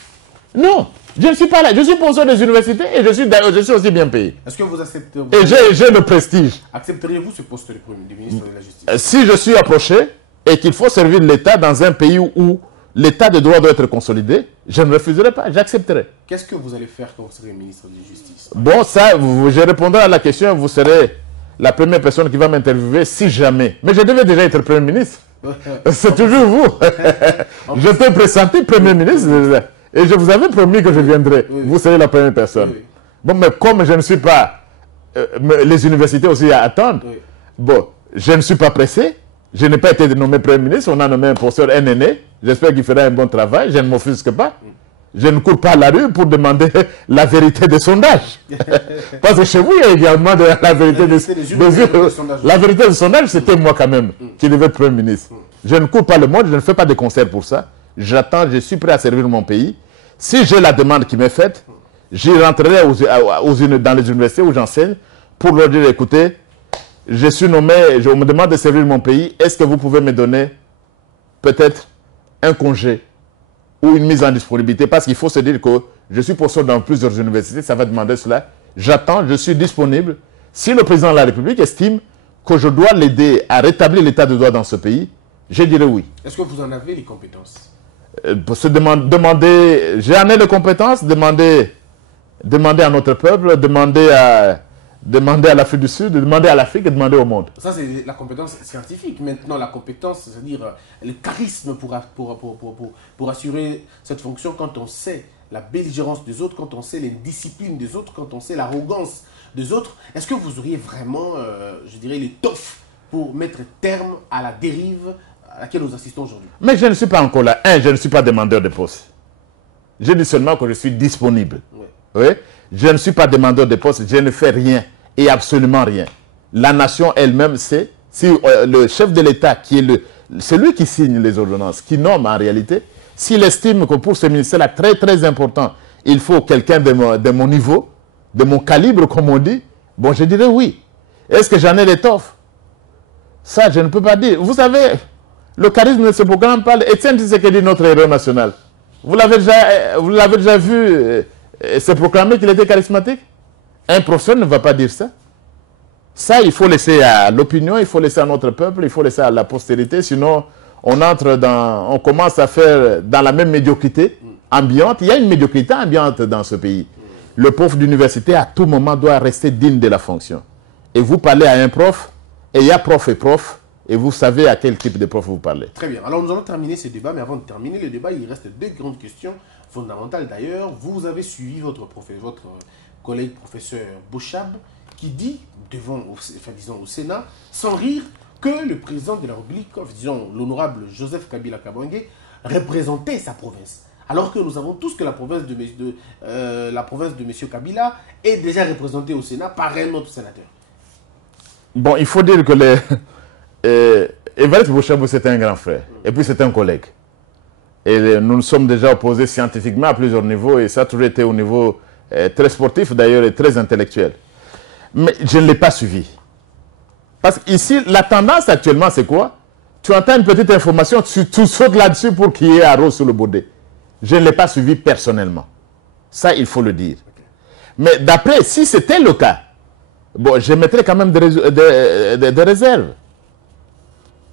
Non, je ne suis pas là. Je suis professeur des universités et je suis aussi bien payé. Est-ce que vous acceptez... Et j'ai le prestige. Accepteriez-vous ce poste de ministre de la Justice? Si je suis approché et qu'il faut servir l'État dans un pays où l'État de droit doit être consolidé, je ne refuserai pas, j'accepterai. Qu'est-ce que vous allez faire quand vous serez ministre de la Justice? Bon, ça, je répondrai à la question. Vous serez la première personne qui va m'interviewer si jamais. Mais je devais déjà être Premier ministre. C'est toujours vous. Je peux présenter Premier ministre et je vous avais promis que je viendrai. Oui. Vous serez la première personne. Oui. Bon, mais comme je ne suis pas... les universités aussi attendent. Oui. Bon, je ne suis pas pressé. Je n'ai pas été nommé Premier ministre. On a nommé un professeur NNE. J'espère qu'il fera un bon travail. Je ne m'offusque pas. Je ne cours pas à la rue pour demander la vérité des sondages. Parce que chez vous, il y a également la vérité des sondages. La vérité des sondages, c'était moi quand même qui devais être Premier ministre. Je ne cours pas le monde, je ne fais pas de concert pour ça. J'attends, je suis prêt à servir mon pays. Si j'ai la demande qui m'est faite, j'y rentrerai dans les universités où j'enseigne pour leur dire, écoutez, je suis nommé, je me demande de servir mon pays. Est-ce que vous pouvez me donner peut-être un congé ou une mise en disponibilité, parce qu'il faut se dire que je suis professeur dans plusieurs universités, ça va demander cela. J'attends, je suis disponible. Si le président de la République estime que je dois l'aider à rétablir l'état de droit dans ce pays, je dirais oui. Est-ce que vous en avez les compétences? Pour se demander, j'en ai les compétences, demander à notre peuple, demander à l'Afrique du Sud, demander à l'Afrique et demander au monde. Ça, c'est la compétence scientifique. Maintenant, la compétence, c'est-à-dire le charisme pour assurer cette fonction quand on sait la belligérance des autres, quand on sait les disciplines des autres, quand on sait l'arrogance des autres. Est-ce que vous auriez vraiment, je dirais, l'étoffe pour mettre terme à la dérive à laquelle nous assistons aujourd'hui? Mais je ne suis pas encore là. Je ne suis pas demandeur de poste. Je dis seulement que je suis disponible. Oui. Oui? Je ne suis pas demandeur de poste, je ne fais rien et absolument rien. La nation elle-même sait, si le chef de l'État, qui est celui qui signe les ordonnances, qui nomme en réalité, s'il estime que pour ce ministère-là, très très important, il faut quelqu'un de mon niveau, de mon calibre, comme on dit, bon, je dirais oui. Est-ce que j'en ai l'étoffe? Ça, je ne peux pas dire. Vous savez, le charisme de ce programme parle. Etienne Tshisekedi, notre héros national. Vous l'avez déjà vu se proclamer qu'il était charismatique? Un professeur ne va pas dire ça. Ça, il faut laisser à l'opinion, il faut laisser à notre peuple, il faut laisser à la postérité. Sinon, on commence à faire dans la même médiocrité ambiante. Il y a une médiocrité ambiante dans ce pays. Le prof d'université, à tout moment, doit rester digne de la fonction. Et vous parlez à un prof, et il y a prof et prof, et vous savez à quel type de prof vous parlez. Très bien. Alors, nous allons terminer ce débat, mais avant de terminer le débat, il reste deux grandes questions fondamentales d'ailleurs. Vous avez suivi votre collègue professeur Bochab, qui dit, disons au Sénat, sans rire, que le président de la République, disons l'honorable Joseph Kabila Kabange, représentait sa province. Alors que nous savons tous que la province de M. Kabila est déjà représentée au Sénat par un autre sénateur. Bon, il faut dire que Évariste Bochab, c'est un grand frère. Et puis c'est un collègue. Et nous nous sommes déjà opposés scientifiquement à plusieurs niveaux. Et ça a toujours été au niveau très sportif d'ailleurs et très intellectuel. Mais je ne l'ai pas suivi. Parce qu'ici, la tendance actuellement, c'est quoi? Tu entends une petite information, tu sautes là-dessus pour qu'il y ait arrose sur le baudet. Je ne l'ai pas suivi personnellement. Ça, il faut le dire. Mais d'après, si c'était le cas, bon, je mettrais quand même des réserves.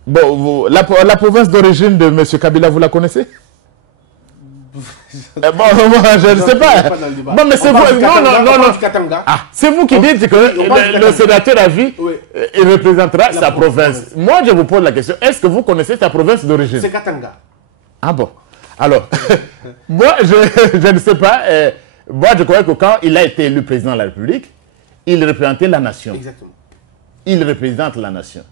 Bon, la province d'origine de M. Kabila, vous la connaissez? Bon, je ne sais pas. Bon, mais c'est vous. Non. Ah, c'est vous qui dites que le sénateur à vie, il représentera sa province. Moi, je vous pose la question. Est-ce que vous connaissez sa province d'origine? C'est Katanga. Ah bon. Alors, moi, je ne sais pas. Moi, je crois que quand il a été élu président de la République, il représentait la nation. Exactement. Il représente la nation.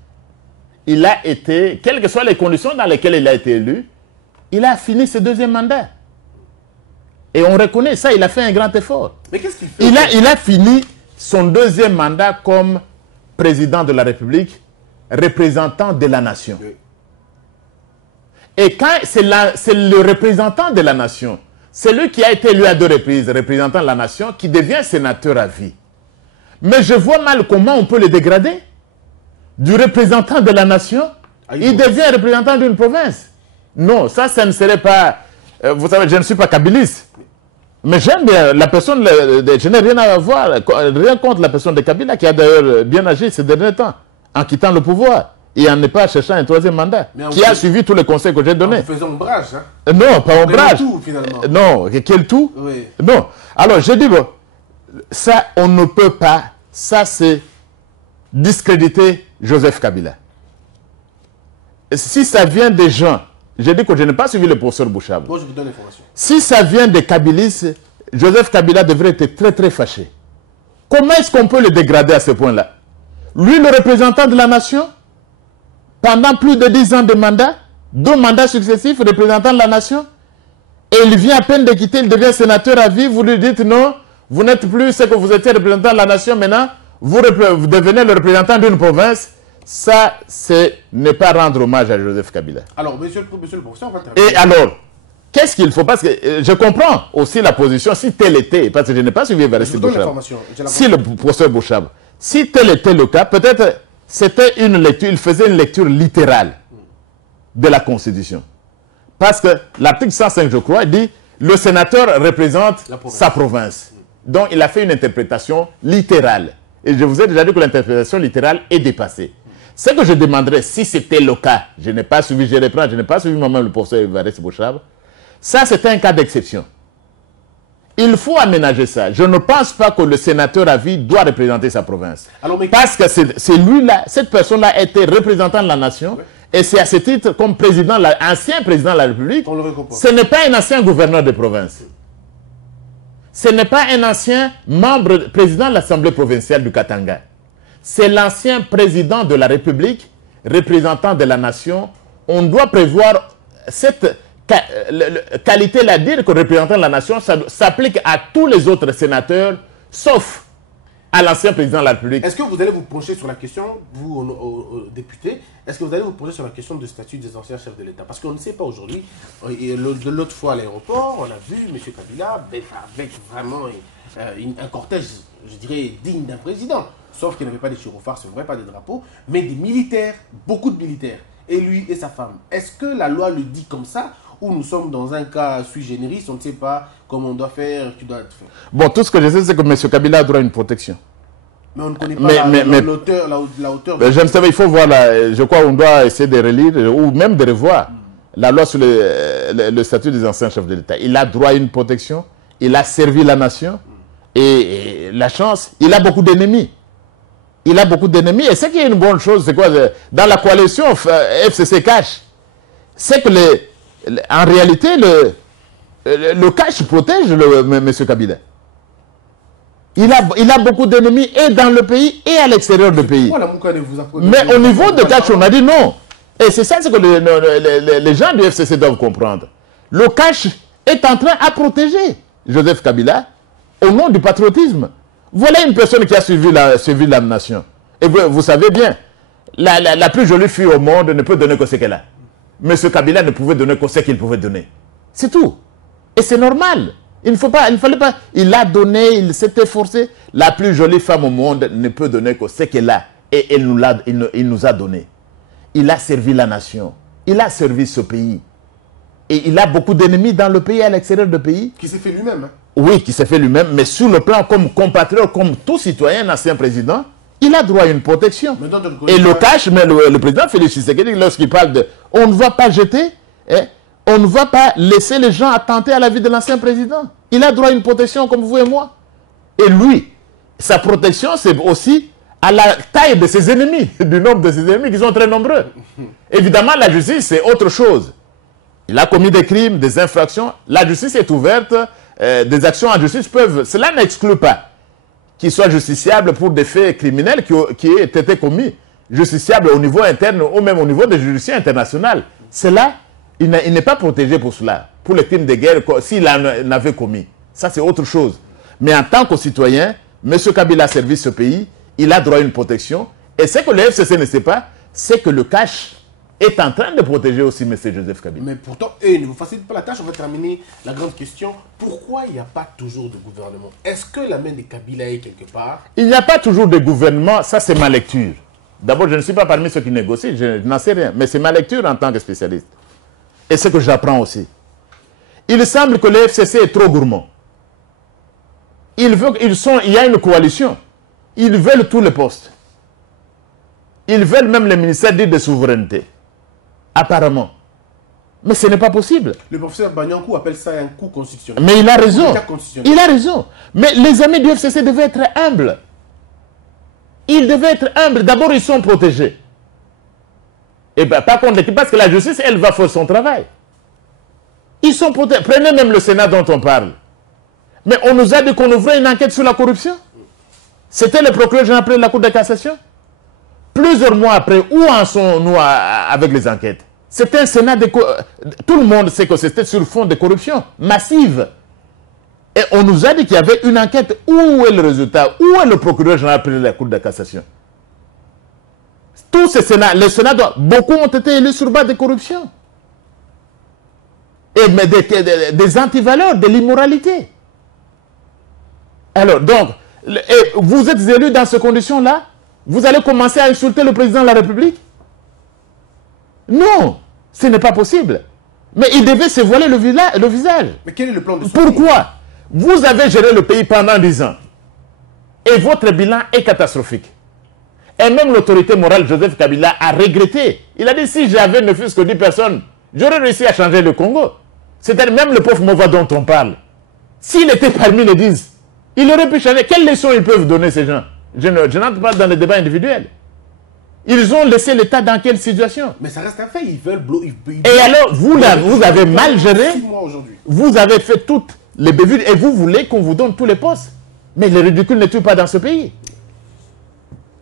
Il a été, quelles que soient les conditions dans lesquelles il a été élu, il a fini ce deuxième mandat. Et on reconnaît ça, il a fait un grand effort. Mais qu'est-ce qu'il fait? Il a fini son deuxième mandat comme président de la République, représentant de la nation. Oui. Et quand c'est le représentant de la nation, c'est lui qui a été élu à 2 reprises, représentant la nation, qui devient sénateur à vie. Mais je vois mal comment on peut le dégrader. Du représentant de la nation, il devient représentant d'une province. Non, ça ne serait pas... vous savez, je ne suis pas kabiliste. Mais j'aime bien la personne, je n'ai rien à voir, rien contre la personne de Kabila, qui a d'ailleurs bien agi ces derniers temps, en quittant le pouvoir. Et en n'est pas cherchant un 3e mandat, qui a suivi tous les conseils que j'ai donnés. En faisant ombrage, hein? Non, pas ombrage. Tout, finalement. Non, quel tout? Oui. Non. Alors, je dis, bon, ça, on ne peut pas, ça c'est discréditer Joseph Kabila. Si ça vient des gens, j'ai dit que je n'ai pas suivi le professeur Bouchab. Moi, je vous donne l'information. Si ça vient des kabilistes, Joseph Kabila devrait être très très fâché. Comment est-ce qu'on peut le dégrader à ce point-là? Lui, le représentant de la nation, pendant plus de 10 ans de mandat, 2 mandats successifs, représentant de la nation, et il vient à peine de quitter, il devient sénateur à vie, vous lui dites non, vous n'êtes plus ce que vous étiez représentant de la nation, maintenant, vous devenez le représentant d'une province. Ça, c'est ne pas rendre hommage à Joseph Kabila. Alors, monsieur le professeur, on va terminer. Et alors, qu'est-ce qu'il faut? Parce que je comprends aussi la position, si tel était, parce que je n'ai pas suivi Evariste Bouchab. Si le professeur Bouchab, si tel était le cas, peut-être c'était une lecture, il faisait une lecture littérale de la Constitution. Parce que l'article 105, je crois, dit le sénateur représente sa province. Donc, il a fait une interprétation littérale. Et je vous ai déjà dit que l'interprétation littérale est dépassée. Ce que je demanderais, si c'était le cas, je n'ai pas suivi, je reprends, je n'ai pas suivi moi-même le professeur Evariste Bouchab, ça c'était un cas d'exception. Il faut aménager ça. Je ne pense pas que le sénateur à vie doit représenter sa province. Alors, parce que c'est lui-là, cette personne-là a été représentant de la nation, et c'est à ce titre, comme président, ancien président de la République, ce n'est pas un ancien gouverneur de province. Ce n'est pas un ancien membre, président de l'Assemblée provinciale du Katanga. C'est l'ancien président de la République, représentant de la nation. On doit prévoir cette qualité-là, dire que représentant de la nation, ça s'applique à tous les autres sénateurs, sauf à l'ancien président de la République. Est-ce que vous allez vous pencher sur la question, vous, aux députés, est-ce que vous allez vous pencher sur la question du statut des anciens chefs de l'État? Parce qu'on ne sait pas aujourd'hui, de l'autre fois à l'aéroport, on a vu M. Kabila avec vraiment un cortège, je dirais, digne d'un président. Sauf qu'il n'avait pas des gyrophares, c'est vrai, pas des drapeaux, mais des militaires, beaucoup de militaires. Et lui et sa femme. Est-ce que la loi le dit comme ça, ou nous sommes dans un cas sui generis, on ne sait pas comment on doit faire, qui doit être fait? Bon, tout ce que je sais, c'est que M. Kabila a droit à une protection. Mais on ne connaît pas la hauteur. Je ne sais pas, il faut voir, je crois qu'on doit essayer de relire, ou même de revoir la loi sur le statut des anciens chefs de l'État. Il a droit à une protection, il a servi la nation, et la chance, il a beaucoup d'ennemis. Il a beaucoup d'ennemis. Et ce qui est une bonne chose, c'est quoi? Dans la coalition FCC Cash, c'est que en réalité, le Cash protège M. Kabila. Il a beaucoup d'ennemis et dans le pays et à l'extérieur du pays. Mais au niveau de Cash, on a dit non. Et c'est ça ce que les gens du FCC doivent comprendre. Le Cash est en train de protéger Joseph Kabila au nom du patriotisme. Voilà une personne qui a suivi la nation. Et vous savez bien, la plus jolie fille au monde ne peut donner que ce qu'elle a. M. Kabila ne pouvait donner que ce qu'il pouvait donner. C'est tout. Et c'est normal. Il ne faut pas, il ne fallait pas. Il a donné, il s'est efforcé. La plus jolie femme au monde ne peut donner que ce qu'elle a. Et il nous a donné. Il a servi la nation. Il a servi ce pays. Et il a beaucoup d'ennemis dans le pays, à l'extérieur du pays. Qui s'est fait lui-même. Hein? Oui, qui s'est fait lui-même. Mais sur le plan comme compatriote, comme tout citoyen, ancien président, il a droit à une protection. Et le cache, mais le président Félix Tshisekedi, lorsqu'il parle de... On ne va pas jeter, on ne va pas laisser les gens attenter à la vie de l'ancien président. Il a droit à une protection comme vous et moi. Et lui, sa protection, c'est aussi à la taille de ses ennemis, du nombre de ses ennemis qui sont très nombreux. Évidemment, la justice, c'est autre chose. Il a commis des crimes, des infractions. La justice est ouverte. Des actions en justice peuvent... Cela n'exclut pas qu'il soit justiciable pour des faits criminels qui aient été commis. Justiciable au niveau interne ou même au niveau des juridictions internationales. Cela, il n'est pas protégé pour cela. Pour les crimes de guerre, s'il en avait commis. Ça, c'est autre chose. Mais en tant que citoyen, M. Kabila a servi ce pays. Il a droit à une protection. Et ce que le FCC ne sait pas, c'est que le cash est en train de protéger aussi M. Joseph Kabila. Mais pourtant, eux ne vous facilitent pas la tâche. On va terminer la grande question. Pourquoi il n'y a pas toujours de gouvernement? Est-ce que la main de Kabila est quelque part? Il n'y a pas toujours de gouvernement. Ça, c'est ma lecture. D'abord, je ne suis pas parmi ceux qui négocient. Je n'en sais rien. Mais c'est ma lecture en tant que spécialiste. Et ce que j'apprends aussi. Il semble que le FCC est trop gourmand. Il y a une coalition. Ils veulent tous les postes. Ils veulent même les ministères dits de souveraineté. Apparemment. Mais ce n'est pas possible. Le professeur Banyankou appelle ça un coup constitutionnel. Mais il a raison. Il a raison. Mais les amis du FCC devaient être humbles. Ils devaient être humbles. D'abord, ils sont protégés. Et bien, par contre, parce que la justice, elle va faire son travail. Ils sont protégés. Prenez même le Sénat dont on parle. Mais on nous a dit qu'on ouvrait une enquête sur la corruption. C'était le procureur général de la Cour de cassation. Plusieurs mois après, où en sont-nous avec les enquêtes? C'était un Sénat de... Tout le monde sait que c'était sur fond de corruption massive. Et on nous a dit qu'il y avait une enquête. Où est le résultat? Où est le procureur général de la Cour de cassation? Tous ces Sénats, les Sénats, beaucoup ont été élus sur base de corruption. Et mais des antivaleurs, de l'immoralité. Alors, donc, vous êtes élus dans ces conditions-là? Vous allez commencer à insulter le président de la République? Non, ce n'est pas possible. Mais il devait se voiler le visage. Mais quel est le plan de sortie? Pourquoi? Vous avez géré le pays pendant 10 ans. Et votre bilan est catastrophique. Et même l'autorité morale, Joseph Kabila, a regretté. Il a dit, si j'avais ne fût-ce que 10 personnes, j'aurais réussi à changer le Congo. C'est-à-dire même le pauvre Mova dont on parle. S'il était parmi les 10, il aurait pu changer. Quelles leçons ils peuvent donner ces gens? Je n'entre pas dans les débats individuels. Ils ont laissé l'État dans quelle situation? Mais ça reste un fait, ils veulent bloquer. Et alors, vous avez mal géré, vous avez fait toutes les bévues et vous voulez qu'on vous donne tous les postes. Mais le ridicule ne tue pas dans ce pays.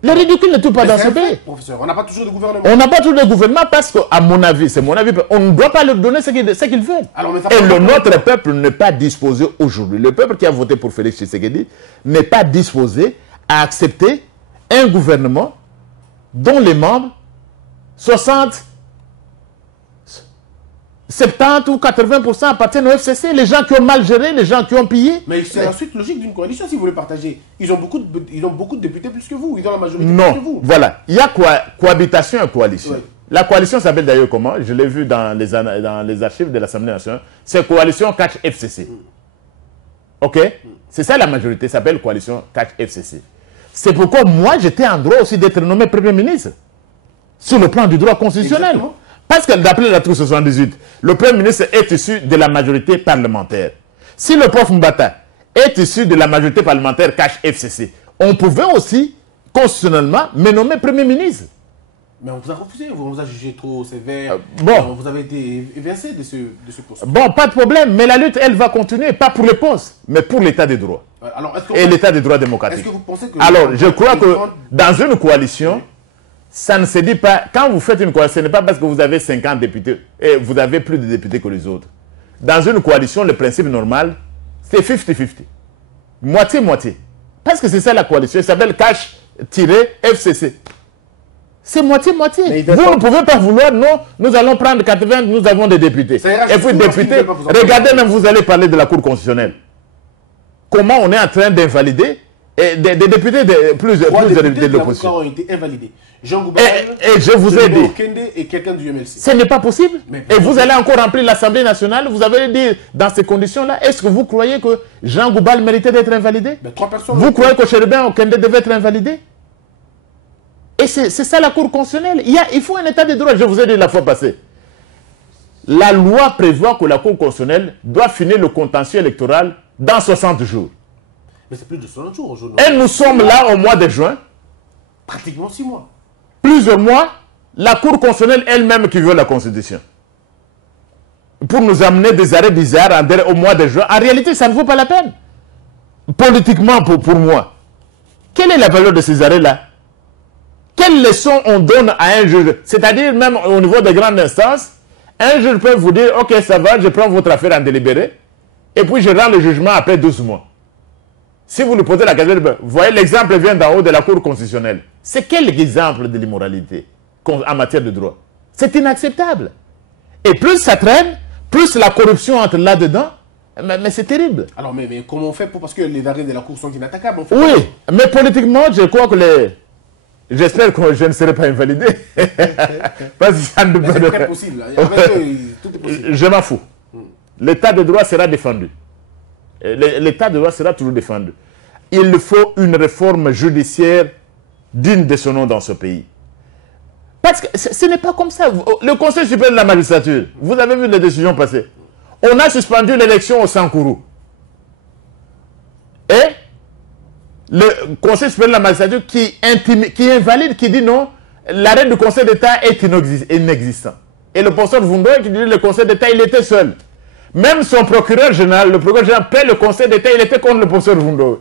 Le ridicule ne tue pas dans ce pays. Professeur, on n'a pas toujours de gouvernement. On n'a pas toujours de gouvernement parce qu'à mon avis, c'est mon avis, on ne doit pas leur donner ce qu'ils veulent. Et notre peuple n'est pas disposé aujourd'hui. Le peuple qui a voté pour Félix Tshisekedi n'est pas disposé à accepter un gouvernement dont les membres, 60, 70 ou 80% appartiennent au FCC. Les gens qui ont mal géré, les gens qui ont pillé. Mais c'est la suite logique d'une coalition si vous voulez partager. Ils ont beaucoup de députés plus que vous. Ils ont la majorité plus que vous. Non, voilà. Il y a cohabitation et coalition. Oui. La coalition s'appelle d'ailleurs comment? Je l'ai vu dans les archives de l'Assemblée nationale. C'est coalition catch FCC. Ok? C'est ça la majorité, ça s'appelle coalition catch FCC. C'est pourquoi moi, j'étais en droit aussi d'être nommé Premier ministre. Sur le plan du droit constitutionnel. Exactement. Parce que d'après l'article 78, le Premier ministre est issu de la majorité parlementaire. Si le prof Mbata est issu de la majorité parlementaire cache FCC, on pouvait aussi, constitutionnellement, me nommer Premier ministre. Mais on vous a refusé, on vous a jugé trop sévère. Vous avez été évincé de ce poste. Bon, pas de problème, mais la lutte, elle va continuer, pas pour les postes, mais pour l'état des droits. Et l'état des droits démocratiques. Est-ce que vous pensez que... Alors, je crois que dans une coalition, ça ne se dit pas... Quand vous faites une coalition, ce n'est pas parce que vous avez 50 députés et vous avez plus de députés que les autres. Dans une coalition, le principe normal, c'est 50-50. Moitié-moitié. Parce que c'est ça la coalition. Elle s'appelle cash-FCC. C'est moitié-moitié. Vous ne pouvez pas vouloir, non, nous allons prendre 80, nous avons des députés. Et puis députés, regardez même, vous allez parler de la Cour constitutionnelle. comment on est en train d'invalider des députés plusieurs députés de l'opposition ont été invalidés. Jean Goubal, et je vous ai dit, et quelqu'un du MLC. Ce n'est pas possible. Et vous allez encore remplir l'Assemblée nationale. Vous avez dit, dans ces conditions-là, est-ce que vous croyez que Jean Goubal méritait d'être invalidé? Vous croyez que Chérubin Okende devait être invalidé? Et c'est ça la Cour constitutionnelle. Il faut un état de droit. Je vous ai dit la fois passée. La loi prévoit que la Cour constitutionnelle doit finir le contentieux électoral dans 60 jours. Mais c'est plus de 60 jours aujourd'hui. Et nous sommes là au mois de juin. Pratiquement 6 mois. Plusieurs mois, la Cour constitutionnelle elle-même qui veut la Constitution. Pour nous amener des arrêts bizarres au mois de juin. En réalité, ça ne vaut pas la peine. Politiquement, pour moi. Quelle est la valeur de ces arrêts-là? Quelle leçon on donne à un juge? C'est-à-dire, même au niveau des grandes instances, un juge peut vous dire, ok, ça va, je prends votre affaire en délibéré, et puis je rends le jugement après 12 mois. Si vous lui posez la question, vous voyez, l'exemple vient d'en haut de la Cour constitutionnelle. C'est quel exemple de l'immoralité en matière de droit? C'est inacceptable. Et plus ça traîne, plus la corruption entre là-dedans, mais c'est terrible. Alors, mais comment on fait parce que les arrêts de la Cour sont inattaquables? Oui, mais politiquement, je crois que j'espère que je ne serai pas invalidé. Parce que ça ne c'est très possible. Tout est possible. Je m'en fous. L'état de droit sera défendu. L'état de droit sera toujours défendu. Il faut une réforme judiciaire digne de son nom dans ce pays. Parce que ce n'est pas comme ça. Le Conseil supérieur de la magistrature, vous avez vu les décisions passées. On a suspendu l'élection au Sankourou. Et le Conseil supérieur de la magistrature qui invalide, qui dit non, l'arrêt du Conseil d'État est inexistant. Et le professeur Vundoy qui dit que le Conseil d'État, il était seul. Même son procureur général, le procureur général, après le Conseil d'État, il était contre le professeur Vundoy.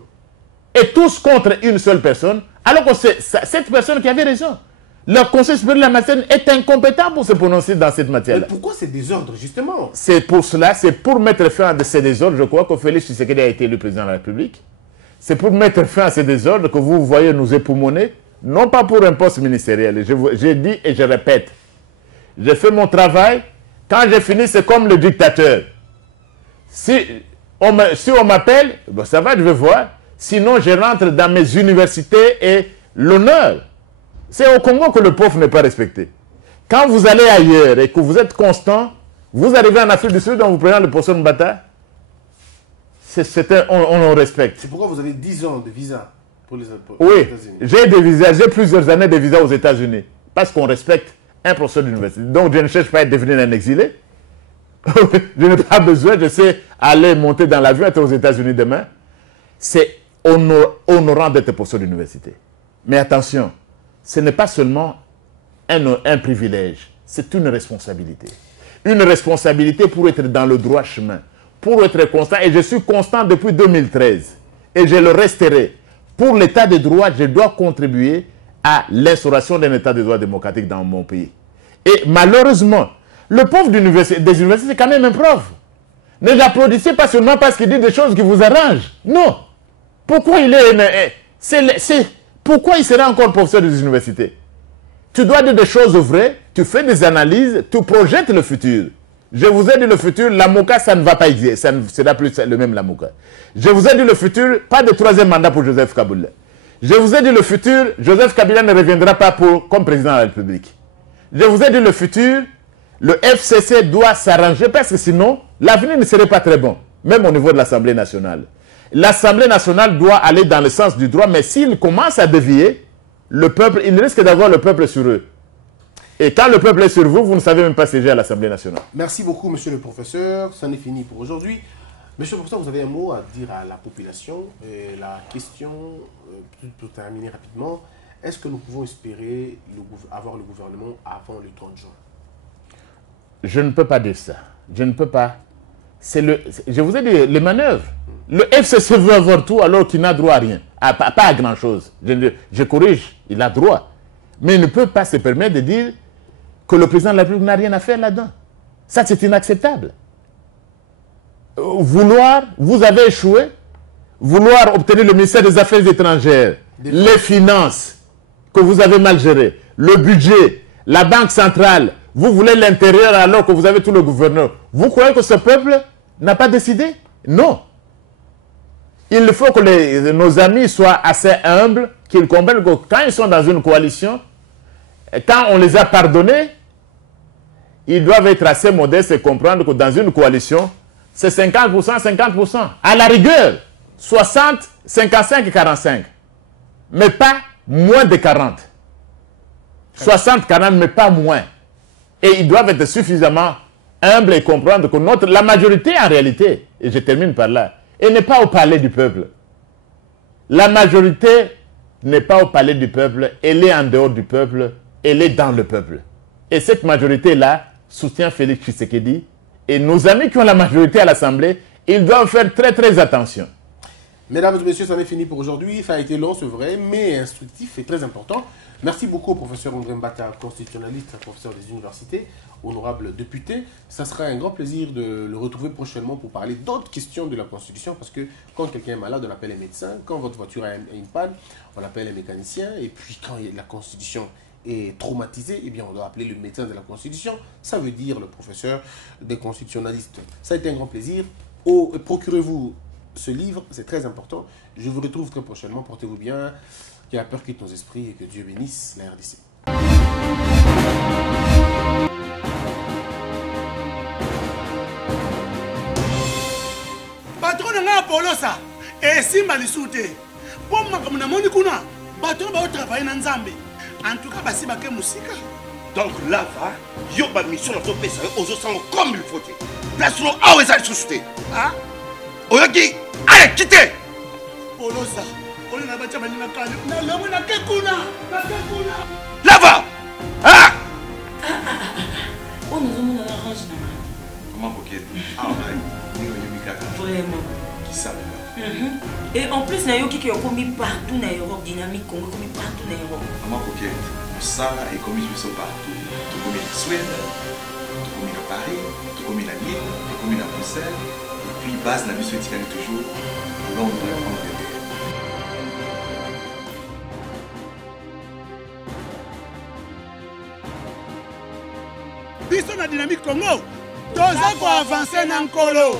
Et tous contre une seule personne, alors que c'est cette personne qui avait raison. Le Conseil supérieur de la magistrature est incompétent pour se prononcer dans cette matière-là. Mais pourquoi ces désordres, justement? C'est pour cela, c'est pour mettre fin à ces désordres, je crois que Félix Tshisekedi a été élu président de la République. C'est pour mettre fin à ces désordres que vous voyez nous époumoner, non pas pour un poste ministériel. J'ai dit et je répète, j'ai fait mon travail, quand j'ai fini, c'est comme le dictateur. Si on m'appelle, ben ça va, je vais voir. Sinon, je rentre dans mes universités et l'honneur. C'est au Congo que le pauvre n'est pas respecté. Quand vous allez ailleurs et que vous êtes constant, vous arrivez en Afrique du Sud, on vous prend le professeur Mbata, on respecte. C'est pourquoi vous avez 10 ans de visa pour les oui, États-Unis. J'ai des visas, j'ai plusieurs années de visa aux États-Unis. Parce qu'on respecte un professeur d'université. Donc je ne cherche pas à devenir un exilé. Je n'ai pas besoin, je sais aller monter dans l'avion, être aux États-Unis demain. C'est honorant d'être professeur d'université. Mais attention, ce n'est pas seulement un privilège, c'est une responsabilité. Une responsabilité pour être dans le droit chemin, pour être constant. Et je suis constant depuis 2013. Et je le resterai. Pour l'état de droit, je dois contribuer à l'instauration d'un état de droit démocratique dans mon pays. Et malheureusement, le pauvre des universités, c'est quand même un prof. Ne l'applaudissez pas seulement parce qu'il dit des choses qui vous arrangent. Non. Pourquoi pourquoi il sera encore professeur des universités? Tu dois dire des choses vraies, tu fais des analyses, tu projettes le futur. Je vous ai dit le futur, l'AMOCA, ça ne va pas exister. Ça ne sera plus le même l'AMOCA. Je vous ai dit le futur, pas de troisième mandat pour Joseph Kabila. Je vous ai dit le futur, Joseph Kabila ne reviendra pas comme président de la République. Je vous ai dit le futur, le FCC doit s'arranger parce que sinon, l'avenir ne serait pas très bon, même au niveau de l'Assemblée nationale. L'Assemblée nationale doit aller dans le sens du droit, mais s'il commence à dévier, le peuple, il risque d'avoir le peuple sur eux. Et quand le peuple est sur vous, vous ne savez même pas siéger à l'Assemblée nationale. Merci beaucoup, monsieur le professeur. Ça n'est fini pour aujourd'hui. Monsieur le professeur, vous avez un mot à dire à la population. Et la question, pour terminer rapidement, est-ce que nous pouvons espérer avoir le gouvernement avant le 30 juin? Je ne peux pas dire ça. Je ne peux pas. Je vous ai dit, les manœuvres. Le FCC veut avoir tout alors qu'il n'a droit à rien. Pas à grand-chose. Je corrige, il a droit. Mais il ne peut pas se permettre de dire que le président de la République n'a rien à faire là-dedans. Ça, c'est inacceptable. Vous avez échoué, vouloir obtenir le ministère des Affaires étrangères, les finances que vous avez mal gérées, le budget, la banque centrale, vous voulez l'intérieur alors que vous avez tout le gouverneur. Vous croyez que ce peuple n'a pas décidé? Non. il faut que nos amis soient assez humbles, qu'ils comprennent que quand ils sont dans une coalition, quand on les a pardonnés, ils doivent être assez modestes et comprendre que dans une coalition, c'est 50%, 50%. À la rigueur, 60, 55, 45. Mais pas moins de 40. 60, 40, mais pas moins. Et ils doivent être suffisamment humbles et comprendre que la majorité, en réalité, et je termine par là, elle n'est pas au palais du peuple. La majorité n'est pas au palais du peuple, elle est en dehors du peuple, elle est dans le peuple. Et cette majorité-là soutient Félix Tshisekedi. Et nos amis qui ont la majorité à l'Assemblée, ils doivent faire très très attention. Mesdames et messieurs, ça en est fini pour aujourd'hui. Ça a été long, c'est vrai, mais instructif et très important. Merci beaucoup au professeur André Mbata, constitutionnaliste, professeur des universités, honorable député. Ça sera un grand plaisir de le retrouver prochainement pour parler d'autres questions de la Constitution, parce que quand quelqu'un est malade, on appelle un médecin. Quand votre voiture a une panne, on appelle un mécanicien. Et puis quand la Constitution est traumatisée, eh bien on doit appeler le médecin de la Constitution. Ça veut dire le professeur des constitutionnalistes. Ça a été un grand plaisir. Procurez-vous ce livre, c'est très important. Je vous retrouve très prochainement. Portez-vous bien. Que la peur quitte nos esprits et que Dieu bénisse la RDC. Patron nga Polosa et simba lisute. Pour moi comme na moni kuna, patron ba travailler na Nzambe. En tout cas basi ba ke musika. Donc là va, yo ba mission na to pesa aux autres comme il faut. Place no a eza susute. Ah? Oyoki, allez quittez. Polosa. Là-bas! Ah! Oh, nous avons arrangé. Comment coquette? Ah, vraiment. Qui ça? Et en plus, il y a qui ont commis partout dans l'Europe, dynamique Congo, commis partout dans l'Europe. Comment coquette? Ça est commis partout. Tout commis en Suède, tout commis à Paris, tout commis à Lille, tout commis à Bruxelles. Et puis, base la mission est toujours Londres, Angleterre. Biso na dynamique Congo, toza ko avancer na nkolo.